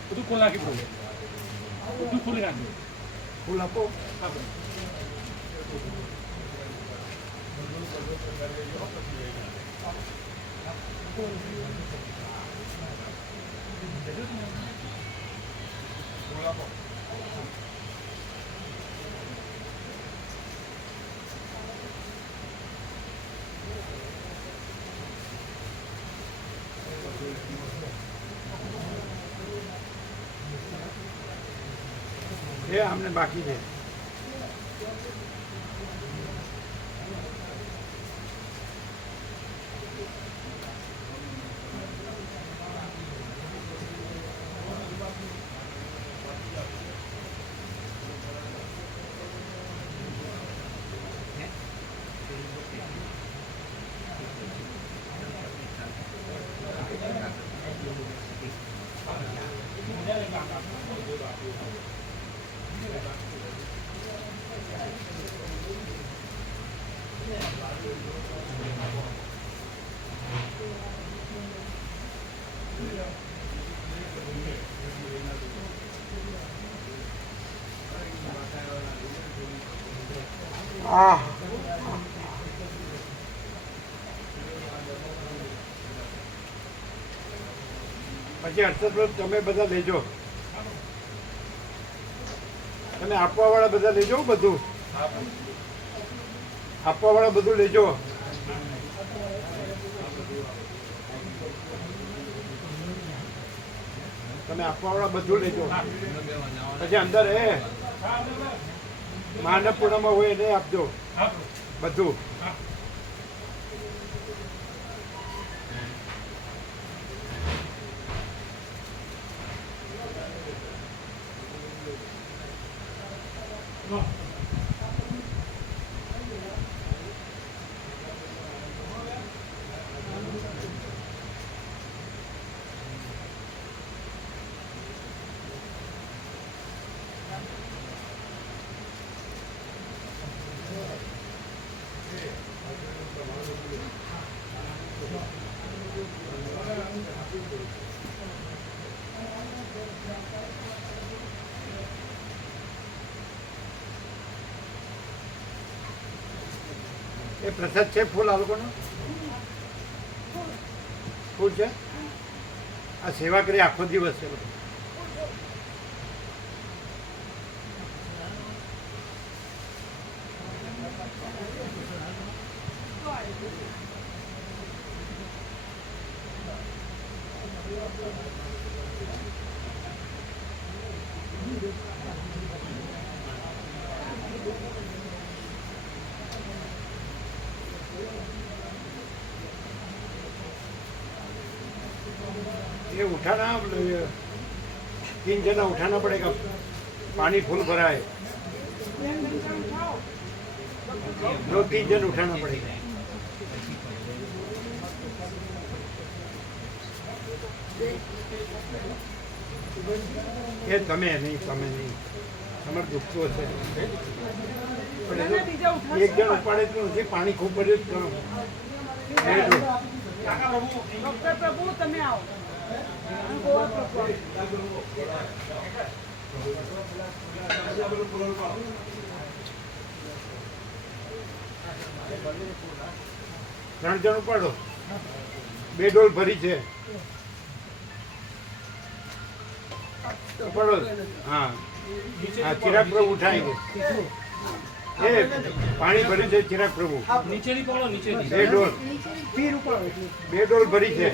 બધું ખોલ નાખી દઉં બધું ખોલી નાખજો ફૂલ આપો. એ અમને બાકી છે. આ પછી હર્ષદભાઈ તમે બધા લેજો, તમે આપવા વાળા બધા લેજો, બધું આપવા વાળા બધું લેજો. તમે આપવા વાળા બધું લેજો. પછી અંદર માનવ પૂર્ણમાં હોય એને આપજો બધું. એ પ્રસાદ છે ફૂલ આ લોકોનો ફૂલ છે. આ સેવા કરી આખો દિવસ છે. ये उठाना 3 जना उठाना पड़ेगा, पानी फुल भरा है, 2-3 जन उठाना पड़ेगा. ये તમે નહીં તમારે દુખતો હશે પણ એક જણ ઉપાડે તો નથી. પાણી ખૂબ ભર્યું. ડોક્ટર પ્રભુ તમે આવો. ત્રણ જણ ઉપાડો. 2 ડોલ ભરી છે. ઉપાડો. હા હા ચિરાગ પ્રભુ ઉઠાएंगे. એ પાણી ભરી છે ચિરાગ પ્રભુ. નીચેની પાડો નીચેની 2 ડોલ 2 ડોલ ભરી છે.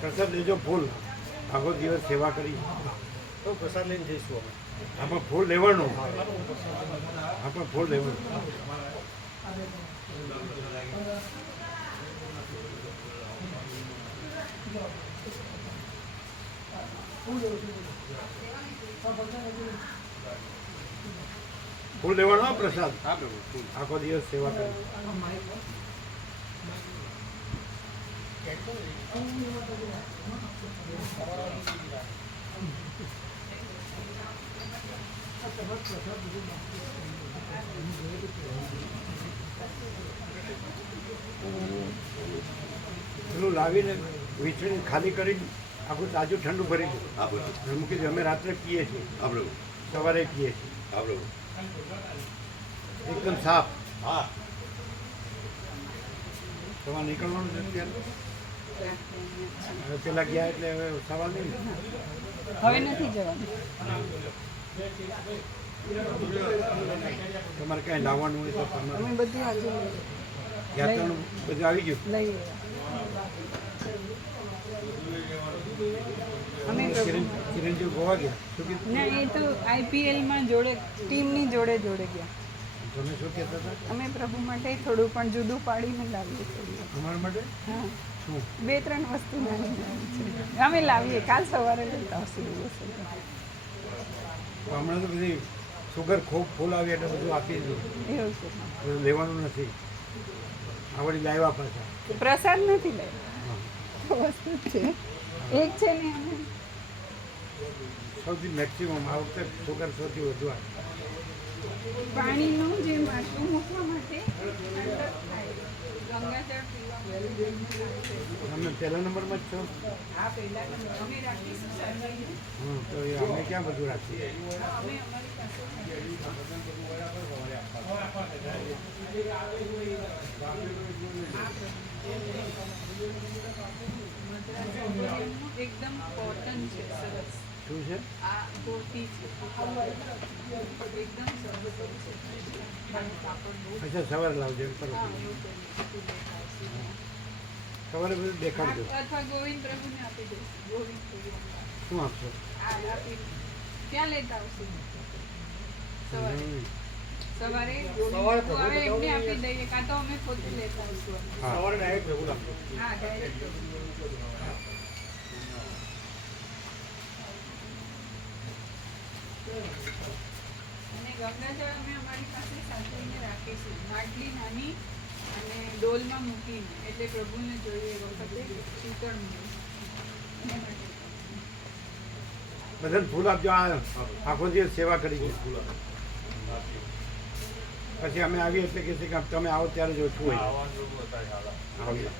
પ્રસાદ લેજો ફૂલ. આખો દિવસ સેવા કરી તો પ્રસાદ લઈને જઈશું અમે. આપણે ફૂલ લેવાનું. આપણે ફૂલ લેવાનું. ફૂલ લેવાનો હો પ્રસાદ. હા પ્રભુ ફૂલ. આખો દિવસ સેવા કરી. પેલું લાવીને વીછળી ખાલી કરી આખું તાજું ઠંડુ કરી દઉં. હા પ્રભુ. મૂકી દઉં. અમે રાત્રે પીએ છીએ, હા પ્રભુ. સવારે પીએ છીએ, હા પ્રભુ. એકદમ સાફ. હા. તમારે નીકળવાનું છે અત્યારે? હવે પેલા ગયા એટલે હવે સવાલ નહીં ને? હવે નથી જવાનું. તમારે કાંઈ લાવવાનું હોય તો તમારે અમે બધું આજે યાત્રાનું બધું આવી ગયું. લઈ અમે ચિરંજીવ ગોવા ગયા. શું કીધું? ના એ તો આઈપીએલમાં જોડે ટીમની જોડે જોડે ગયા. તમે શું કહેતા હતા? અમે પ્રભુ માટે થોડું પણ જુદું પાડીને લાવીએ થોડું. અમારા માટે હા, શું? 2-3 વસ્તુ નાની નાની છે અમે લાવીએ. કાલ સવારે લેતા આવશું દિવસ. હમણાં તો બધી સુગર ખૂબ ફૂલ આવી એટલે બધું આપી દીધું. એવું છે. બધું લેવાનું નથી. આવડી લાવ્યા પાછા. પ્રસાદ નથી લાવ્યા, તો વસ્તુ જ છે. એક છે ને અમે સૌથી મેક્સિમમ આ વખતે સુગર સૌથી વધુ આવે. પાણીનું જે માટલું મૂકવા માટે ઠંડક થાય, ગંગાજળ પીવા માટે. તમે પહેલા નંબરમાં જ છો. આ પહેલા અમે રાખીશું સરવાઈને. હં, તો એ અમે ક્યાં બધું રાખીએ? અમે અમારી પાસે એકદમ કોટન છે, સરસ. શું છે? આ ધોતી છે, એકદમ સરસ છે. કાપડ બહુ અચ્છા, સવારે લાવજો એમ કરો. હા, એવું કરીએ. સવારે બધું દેખાડજો. અથવા ગોવિંદ પ્રભુને આપી દઈશ. ગોવિંદ પ્રભુ શું આપશો? આ આપી ક્યાં લેતા આવશું? સવારે સવારે ગોવિંદ પ્રભુ આવે એમને આપી દઈએ, કાં તો અમે પોતે લેતા આવશું. હા. સવારે ડાયરેક્ટ પ્રભુ લાગતો. હા, ડાયરેક્ટ અને ગંગાજળ અમે અમારી પાસે સાચવીને રાખીશું, માટલી નાની અને ડોલમાં મૂકીને, એટલે પ્રભુને જોઈએ એ વખતે શીતળ મળે. બધાને ફૂલ આપજો. આ આખો દિવસ સેવા કરી છે. પછી અમે આવીએ એટલે કે છે કે તમે આવો ત્યારે જ ઓછું હોય. આવીએ.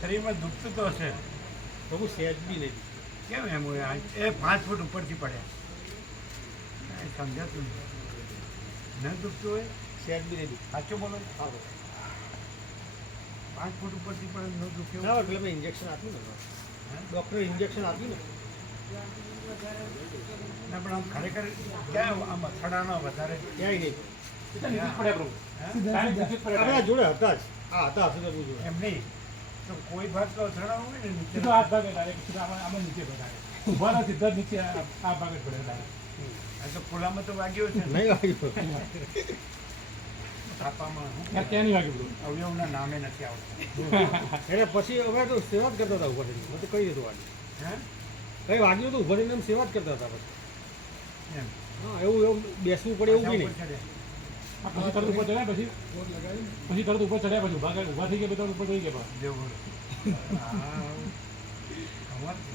શરીરમાં દુખતું તો હશે. પ્રભુ સહેજ બી નહીં. કેમ એમ હોય? એ 5 ફૂટ ઉપરથી પડ્યા. કાંઈ સમજાતું નહીં. ન દુખતું હોય? સહેજ બી નહીં. સાચું બોલો. હા 5 ફૂટ ઉપરથી પડે ન દુખ્યું? ના પેલા મેં ઇન્જેક્શન આપ્યું ને ડૉક્ટરે ઇન્જેક્શન આપ્યું ને. ના પણ આમ ખરેખર ક્યાં આમ અથડાનો વધારે ક્યાંય નહીં. પડ્યા પ્રભુ આપણે આ જોડે હતા જ. હા હતા હશે પ્રભુ જોડે. એમ નહીં તો કોઈ ભાગ તો અથડાનો હોય ને નીચે. સીધો હાથ ભાગે ડાયરેક્ટ સીધા આમાં નીચે બતાવે ઉભા ના સીધા જ નીચે આ ભાગે જ પડે ડાયરેક્ટ. આ તો ખુલ્લામાં તો વાગ્યો છે ને. નહીં વાગ્યું. થાપામાં ક્યાં નહીં વાગ્યું બધું. અવયવના નામે નથી આવતું. એટલે પછી અમે તો સેવા જ કરતા હતા ઉભા થઈને. મને તો કઈ હતું વાગ્યું. હે કઈ વાગ્યું હતું ઉભા થઈને એમ સેવા જ કરતા હતા પછી. એમ હા એવું બેસવું પડે એવું બી નહીં. આ પછી તરત ઉપર ચડ્યા પછી તરત ઉપર ચડ્યા પછી ઉભા થઈ ગયા બધા ઉપર થઈ ગયા જેવું હા કમાલ છે.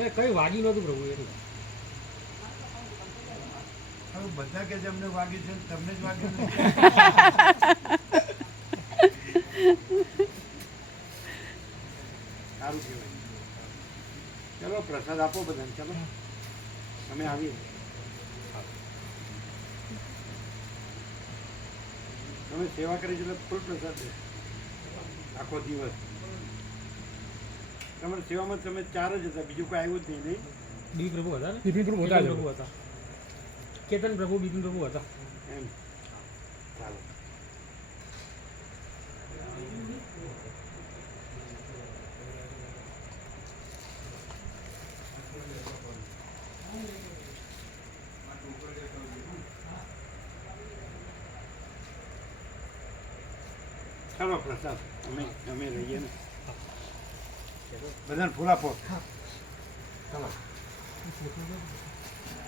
એ કઈ વાગ્યું નહોતું પ્રભુ એટલે. હવે બધા કે છે અમને વાગ્યું છે તમને જ વાગ્યું નથી. સારું કહેવાય. ચલો પ્રસાદ આપો બધાને. ચલો અમે આવીએ. તમે સેવા કરી એટલે ફૂલ પ્રસાદ દે આખો દિવસ. તમારી સેવામાં તમે 4 જ હતા, બીજું કોઈ આવ્યું જ નહીં નહીં? બી પ્રભુ હતા ને બિપિન પ્રભુ કેતન પ્રભુ હતા. કેતન પ્રભુ બિપિન પ્રભુ હતા. એમ ચાલો. ચાલો પ્રસાદ અમે રહીએ ને બધાને ફૂલ આપો ચાલો